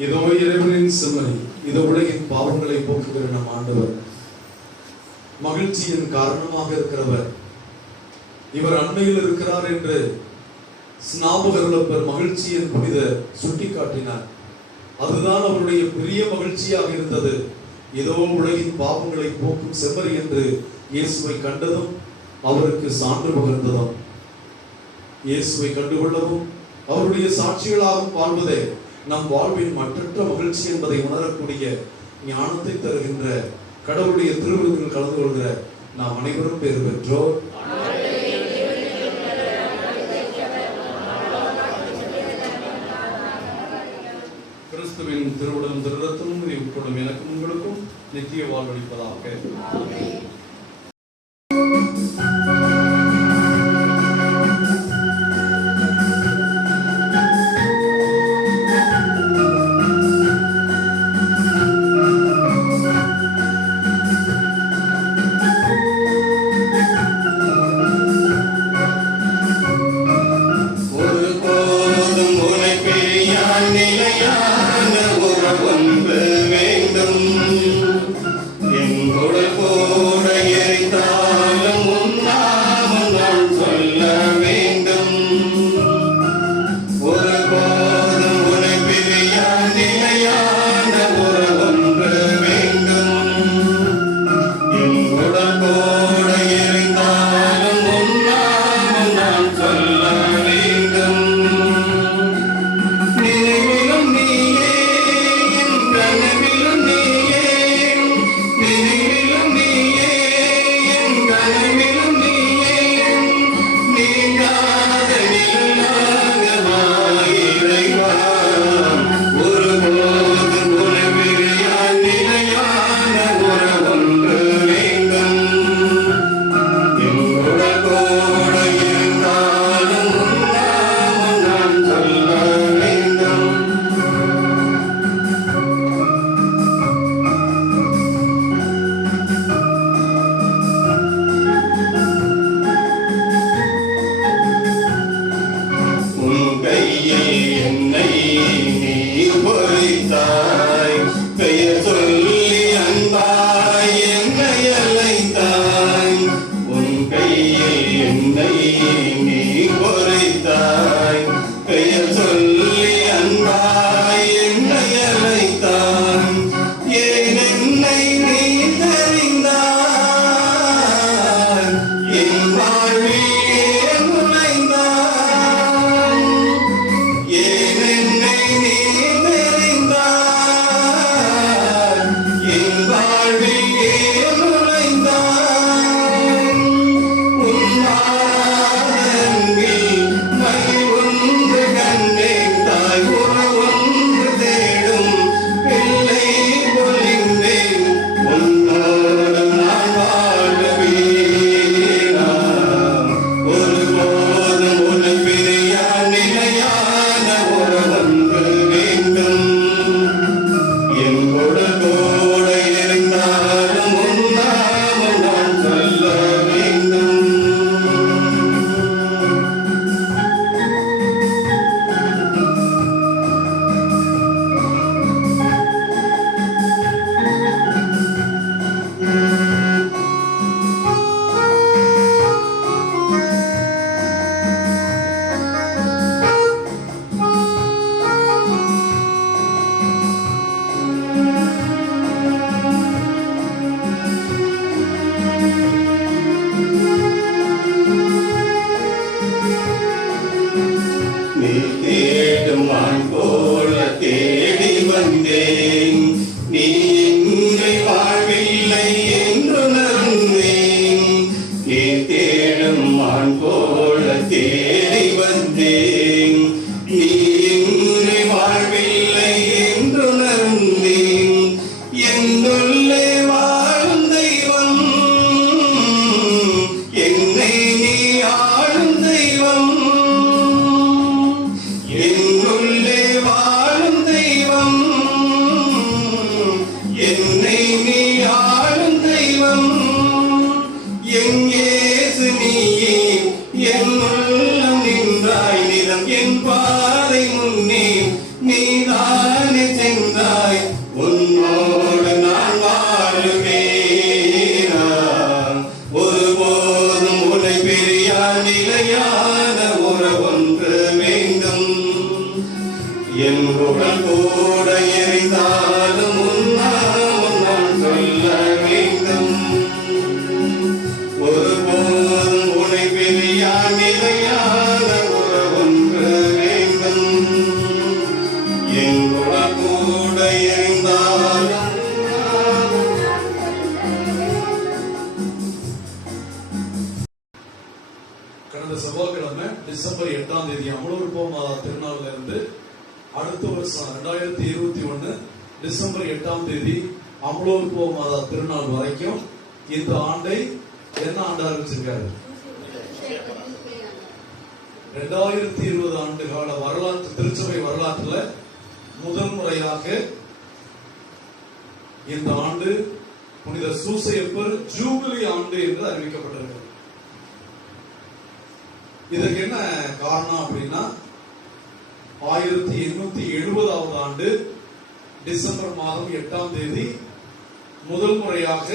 இதோ இறைவனின் செம்மறி, இதோ உலகின் பாவங்களை போக்குகிற நம் ஆண்டவர், மகிழ்ச்சியின் காரணமாக இருக்கிறவர், இவர் அண்மையில் இருக்கிறார் என்று ஸ்நாபகர் மகிழ்ச்சியின் புனித சுட்டிக்காட்டினார். அதுதான் அவருடைய பெரிய மகிழ்ச்சியாக இருந்தது. ஏதோ உலகின் பாவங்களை போக்கும் செம்மறி என்று இயேசுவை கண்டதும் அவருக்கு சான்று பகிர்ந்ததும், இயேசுவை கண்டுகொள்ளவும் அவருடைய சாட்சிகளாகவும் வாழ்வதே நம் வாழ்வின் மற்றற்ற மகிழ்ச்சி என்பதை உணரக்கூடிய ஞானத்தை தருகின்ற கடவுளுடைய திருவிருந்தில் கலந்து கொள்கிற நாம் அனைவரும் பேர் பெற்றோர். கிறிஸ்துவின் திருவுடலும் திருரத்தமும் இதை உட்கொள்ளும் எனக்கும் உங்களுக்கும் நித்திய வாழ்வளிப்பதாக. நீயே பாதை முன்னே நீதானே சென்றாய், உன்னோடு நான் வாழுவேன். ஒருபோதும் உன்னை பிரியா நிலையான உறவொன்று வேண்டும். என் உடல் கூட எரிந்தாலும் உன்னாமம் நான் சொல்ல வேண்டும். ஒருபோதும் உன்னை பிரியா நிலையான உறவொன்று வேண்டும். என் உடல் கூட எரிந்தாலும் கடந்த செவ்வாய்க்கிழமை டிசம்பர் 8ஆம் தேதி அமலூர்போம் மாதா திருநாள்ல இருந்து அடுத்த வருஷம் 2021 டிசம்பர் 8ஆம் தேதி அமலூர்போம் மாதா திருநாள் வரைக்கும் இந்த ஆண்டை என்ன ஆண்டா அறிவிச்சிருக்காரு? 2020 ஆண்டு கால வரலாற்று திருச்சபை வரலாற்றுல முதல் முறையாக இந்த ஆண்டு புனித சூசையப்பர் ஜூபிலி ஆண்டு என்று அறிவிக்கப்பட்டிருக்கிறது. இதற்கு என்ன காரணம் அப்படின்னா 1870 ஆண்டு டிசம்பர் மாதம் 8ஆம் தேதி முதல் முறையாக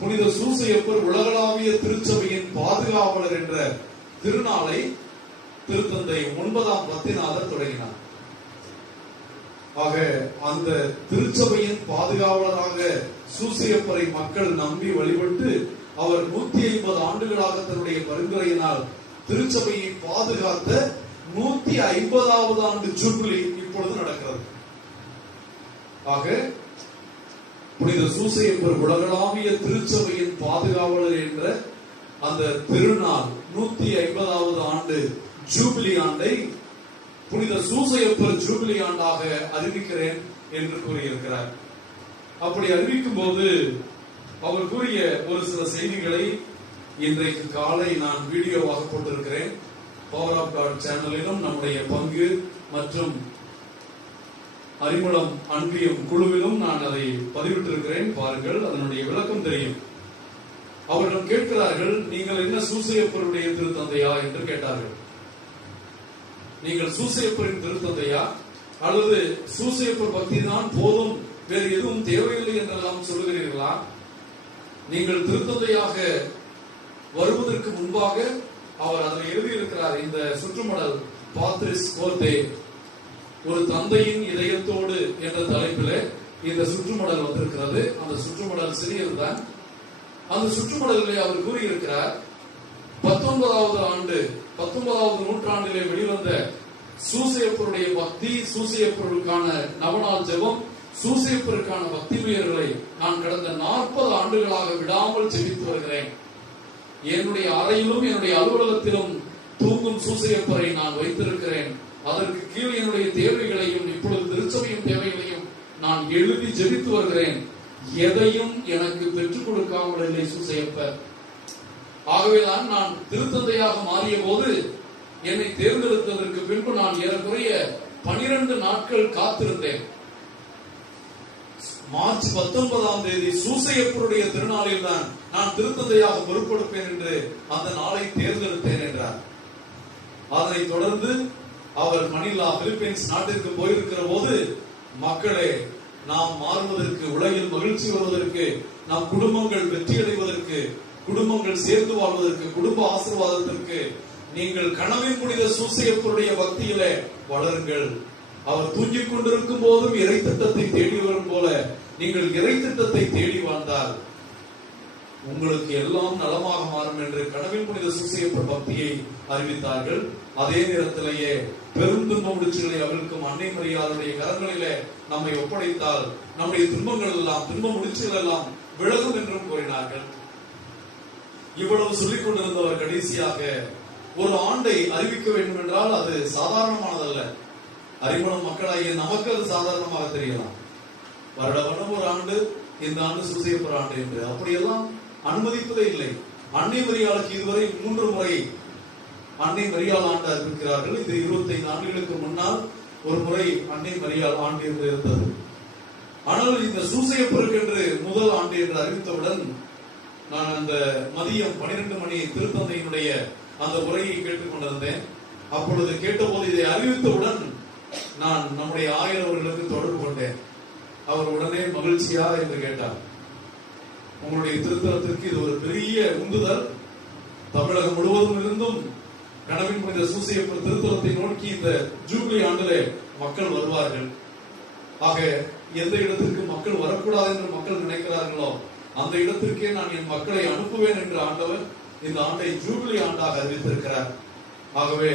புனித சூசையப்பர் உலகளாவிய திருச்சபையின் பாதுகாவலர் என்ற திருநாளை திருத்தந்தை 9ஆம் பத்திநாதர் தொடங்கினார். ஆக அந்த திருச்சபையின் பாதுகாவலராக சூசையப்பரை மக்கள் நம்பி வழிபட்டு அவர் 150 ஆண்டுகளாக தன்னுடைய பரிந்துரையினால் திருச்சபையை பாதுகாத்த 150வது ஆண்டு ஜூபிலி இப்பொழுது நடக்கிறது. ஆக புனித சூசையப்பர் உலகளாவிய திருச்சபையின் பாதுகாவலர் என்ற அந்த திருநாள் 150வது ஆண்டு ஜூபிலி ஆண்டை புனித சூசையப்பர் ஜூபிலி ஆண்டாக அறிவிக்கிறேன் என்று கூறியிருக்கிறார். அப்படி அறிவிக்கும் போது அவர் கூறிய ஒரு சில செய்திகளை இன்றைக்கு காலை நான் வீடியோவாக போட்டிருக்கிறேன். பவர் ஆஃப் காட் சேனலிலும் நம்முடைய பங்கு மற்றும் அறிமுகம் அன்பியும் குழுவிலும் நான் அதை பதிவிட்டிருக்கிறேன். பாருங்கள், அதனுடைய விளக்கம் தெரியும். அவர்கள் கேட்கிறார்கள், நீங்கள் என்ன சூசையப்பருடைய திருத்தந்தையா என்று கேட்டார்கள். நீங்கள் சூசையப்பரின் திருத்தந்தையா அல்லது சூசையப்பர் பக்தி தான் போதும், வேறு எதுவும் தேவையில்லை என்றெல்லாம் சொல்லுகிறீர்களா? நீங்கள் திருத்தந்தையாக வருவதற்கு முன்பாக அவர் அதில் எழுதியிருக்கிறார். இந்த சுற்றுமடல் பாத்ரிஸ் கோர்த்தே ஒரு தந்தையின் இதயத்தோடு என்ற தலைப்பில் இந்த சுற்றுமடல் வந்திருக்கிறது. அந்த சுற்றுமடல் சிறியதுதான். அந்த சுற்றுமடலிலே அவர் கூறியிருக்கிறார், 19வது நூற்றாண்டிலே வெளிவந்த சூசையப்பருடைய பக்தி, சூசையப்பருக்கான நவநாள் ஜெபம், சூசையப்பருக்கான பக்தி பெயர்களை நான் கடந்த 40 ஆண்டுகளாக விடாமல் ஜெபித்து வருகிறேன். என்னுடைய அறையிலும் என்னுடைய அலுவலகத்திலும் தூங்கும் சூசையப்பரை நான் வைத்திருக்கிறேன். அதற்கு கீழ் என்னுடைய தேவைகளையும் இப்பொழுது திருச்சபையின் தேவைகளையும் நான் எழுதி ஜெபித்து வருகிறேன். எதையும் எனக்கு பெற்றுக் கொடுக்காமல் இல்லை சூசையப்பர். ஆகவேதான் நான் திருத்தந்தையாக மாறிய போது என்னை தேர்ந்தெடுத்ததற்கு பின்பு நான் ஏறக்குறைய 12 நாட்கள் காத்திருந்தேன். மார்ச் 19ஆம் தேதி சூசையப்பருடைய திருநாளில் தான் நான் திருத்தந்தையாக பொறுப்பெடுப்பேன் என்று அந்த நாளை தேர்ந்தெடுத்தேன் என்றார். அதனைத் தொடர்ந்து அவர் மணிலா பிலிப்பைன்ஸ் நாட்டிற்கு போயிருக்கிற போது, மக்களே, நாம் மாறுவதற்கு, உலகில் மகிழ்ச்சி வருவதற்கு, நம் குடும்பங்கள் வெற்றியடைவதற்கு, குடும்பங்கள் சேர்ந்து வாழ்வதற்கு, குடும்ப ஆசீர்வாதத்திற்கு நீங்கள் கனவின் புனித சூசையப்பருடைய பக்தியிலே வளருங்கள். அவர் தூங்கிக் கொண்டிருக்கும் போதும் இறை திட்டத்தை தேடி வரும் போல நீங்கள் இறை திட்டத்தை தேடி வாழ்ந்தால் உங்களுக்கு எல்லாம் நலமாக மாறும் என்று கனவின் புனித சூசையப்பர் பக்தியை அறிவித்தார்கள். அதே நேரத்திலேயே பெருந்துன்ப முடிச்சுகளை அவர்களுக்கும் அன்னை மரியாளுடைய கரங்களிலே நம்மை ஒப்படைத்தால் நம்முடைய துன்பங்கள் எல்லாம், துன்ப முடிச்சுகள் எல்லாம் விலகும் என்றும் கூறினார்கள். இவ்வளவு சொல்லிக் கொண்டிருந்தவர் கடைசியாக ஒரு ஆண்டை அறிவிக்க வேண்டும் என்றால் அது சாதாரணமானதல்ல. அறிமுகம் மக்களாகிய நமக்கு அது சாதாரணமாக தெரியலாம். வருடம் ஒரு ஆண்டு, இந்த ஆண்டு சூசையப்பர் ஆண்டு என்று அப்படியெல்லாம் அனுமதிப்பதே இல்லை. அன்னை மரியாளுக்கு இதுவரை 3 முறை அன்னை மரியாள் ஆண்டு அறிவிக்கிறார்கள். இது 25 ஆண்டுகளுக்கு முன்னால் ஒரு முறை அன்னை மரியாள் ஆண்டு என்று இருந்தது. ஆனால் இந்த சூசையப்பருக்கு என்று முதல் ஆண்டு என்று அறிவித்தவுடன் நான் அந்த மதியம் 12 மணி திருத்தந்தையினுடைய அந்த உரையை கேட்டுக் கொண்டிருந்தேன். அப்பொழுது கேட்டபோது இதை அறிவித்தவுடன் நான் நம்முடைய ஆயர் அவர்களுக்கு தொடர்பு கொண்டேன். அவர் உடனே மகிழ்ச்சியா என்று கேட்டார். உங்களுடைய திருத்தலத்திற்கு இது ஒரு பெரிய உந்துதல். தமிழகம் முழுவதும் இருந்தும் கனவின் புனித சூசையப்பர் திருத்தலத்தை நோக்கி இந்த ஜூபிலி ஆண்டிலே மக்கள் வருவார்கள். ஆக எந்த இடத்திற்கு மக்கள் வரக்கூடாது என்று மக்கள் நினைக்கிறார்களோ அந்த இடத்திற்கே நான் என் மக்களை அனுப்புவேன் என்று ஆண்டவர் இந்த ஆண்டை ஜூபிலி ஆண்டாக அறிவித்திருக்கிறார். ஆகவே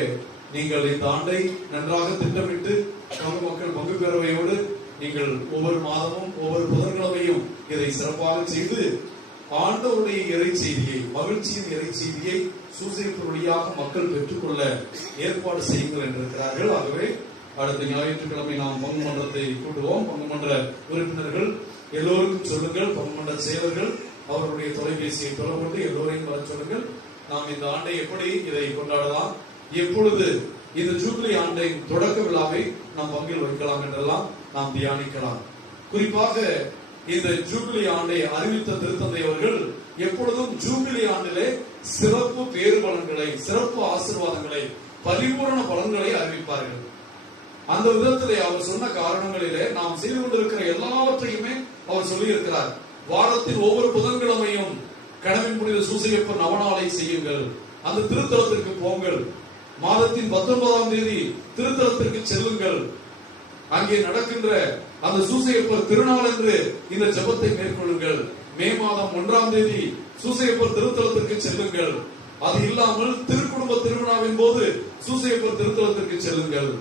நீங்கள் இந்த ஆண்டை நன்றாக திட்டமிட்டு மக்கள் பங்கு பேரவையோடு நீங்கள் ஒவ்வொரு மாதமும் ஒவ்வொரு புதன்கிழமையும் இதை சிறப்பாக செய்து ஆண்டவருடைய இறை செய்தியை, மகிழ்ச்சியின் இறை செய்தியை சூசையப்பர் வழியாக மக்கள் பெற்றுக்கொள்ள ஏற்பாடு செய்யுங்கள் என்றிருக்கிறார்கள். ஆகவே அடுத்த ஞாயிற்றுக்கிழமை நாம் பங்கு மன்றத்தை கூட்டுவோம். பங்கு மன்ற உறுப்பினர்கள் எல்லோருக்கும் சொல்லுங்கள். பங்கு மன்ற செயலர்கள் அவர்களுடைய தொலைபேசியை தொடர்பு கொண்டு எல்லோரையும் வர சொல்லுங்கள். நாம் இந்த ஆண்டை எப்படி இதை கொண்டாடலாம், எப்பொழுது இந்த ஜூபிலி ஆண்டை தொடக்க விழாவை நாம் பங்கில் வைக்கலாம் என்றெல்லாம் நாம் தியானிக்கலாம். குறிப்பாக இந்த ஜூபிலி ஆண்டை அறிவித்த திருத்தந்தை அவர்கள் எப்பொழுதும் ஜூபிலி ஆண்டிலே சிறப்பு பேறு பலன்களை, சிறப்பு ஆசீர்வாதங்களை, பரிபூரண பலன்களை அறிவிப்பார்கள். அந்த விதத்திலே அவர் சொன்ன காரணங்களிலே நாம் செய்து கொண்டிருக்கிற எல்லாவற்றையுமே அவர் சொல்லி இருக்கிறார். வாரத்தின் ஒவ்வொரு புதன்கிழமையும் கனவின் புனித சூசையப்பர் நவநாளை செய்யுங்கள், அந்த திருத்தலத்திற்கு போங்கள். மாதத்தின் 19ஆம் தேதி திருத்தலத்திற்கு செல்லுங்கள், அங்கே நடக்கின்ற அந்த சூசையப்பர் திருநாள் என்று இந்த ஜெபத்தை மேற்கொள்ளுங்கள். மே மாதம் 1ஆம் தேதி சூசையப்பர் திருத்தலத்திற்கு செல்லுங்கள். அது இல்லாமல் திருக்குடும்ப திருவிழாவின் போது சூசையப்பர் திருத்தலத்திற்கு செல்லுங்கள்.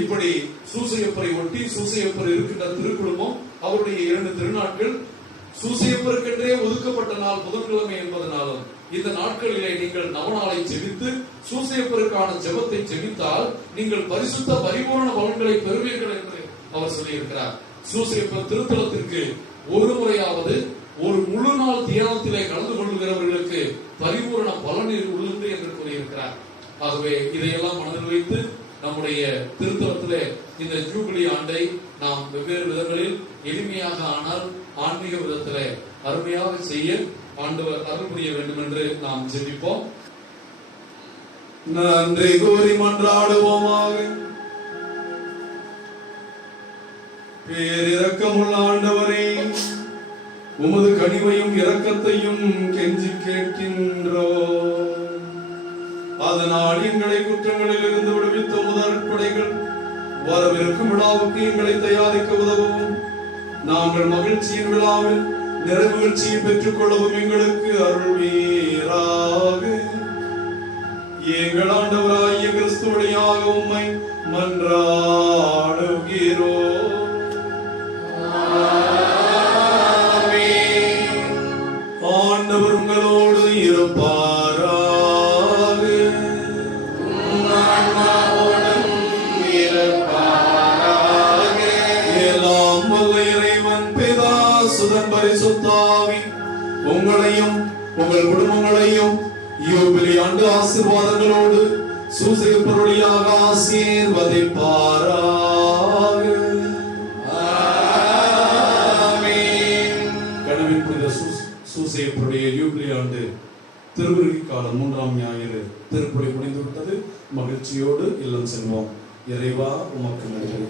இப்படி சூசையப்பரை ஒட்டி சூசையப்பர் இருக்கின்ற திருக்குடும்பம் அவருடைய 2 திருநாட்கள் சூசையப்பருக்கென்றே ஒதுக்கப்பட்ட நாள் புதன்கிழமை என்பதனாலும் இந்த நாட்களிலே நீங்கள் நவநாளை ஜெபித்து சூசையப்பருக்கான ஜெபத்தை ஜெபித்தால் நீங்கள் பரிசுத்த பரிபூரண பலன்களை பெறுவீர்கள் என்று அவர் சொல்லியிருக்கிறார். சூசையப்பர் திருத்தலத்திற்கு ஒரு முறையாவது ஒரு முழு நாள் தியானத்திலே கலந்து கொள்கிறவர்களுக்கு பரிபூரண பலனில் உள்ளது என்று கூறியிருக்கிறார். ஆகவே இதையெல்லாம் மனதில் வைத்து நம்முடைய திருத்தலத்திலே இந்த ஜூபிலி ஆண்டை நாம் வெவ்வேறு விதங்களில் எளிமையாக ஆனால் ஆன்மீக விதத்திலே அருமையாக செய்ய ஆண்டவர் அருள் புரிய வேண்டும் என்று நாம் ஜெபிப்போம். நன்றி கூறி மன்றாடுவோமாக. பேரிரக்கமுள்ள ஆண்டவரே, உமது கனிவையும் இரக்கத்தையும் கெஞ்சி கேட்கின்றோம். அதனால் எங்களை குற்றங்களில் இருந்து விடுவித்த முதற்கொடைகள் வரவிருக்கும் விழாவுக்கு எங்களை தயாரிக்க உதவும். நாங்கள் மகிழ்ச்சியின் விழாவில் நிறைமகிழ்ச்சியை பெற்றுக் கொள்ளவும் எங்களுக்கு அருள்வீராக. எங்கள் ஆண்டவராகிய கிறிஸ்து வழியாக உம்மை மன்றாடுகிறோம். ஆண்டவர் உங்களோடு இருப்பாராக. எல்லாம் வல்ல இறைவன் பிதா சுதன் பரிசுத்தாவி உங்களையும் உங்கள் குடும்பங்களையும் யூபிலி ஆண்டு ஆசீர்வாதங்களோடு சூசையப்பர் வழியாக ஆசீர்வதிப்பாராக. கனவின் புனித சூசையப்பருடைய யூபிலி ஆண்டு திருவிருகை காலம் 3ஆம் ஞாயிறு திருப்பலி முடிந்துவிட்டது. மகிழ்ச்சியோடு இல்லம் செல்வோம். இறைவா உமக்கு நன்றி.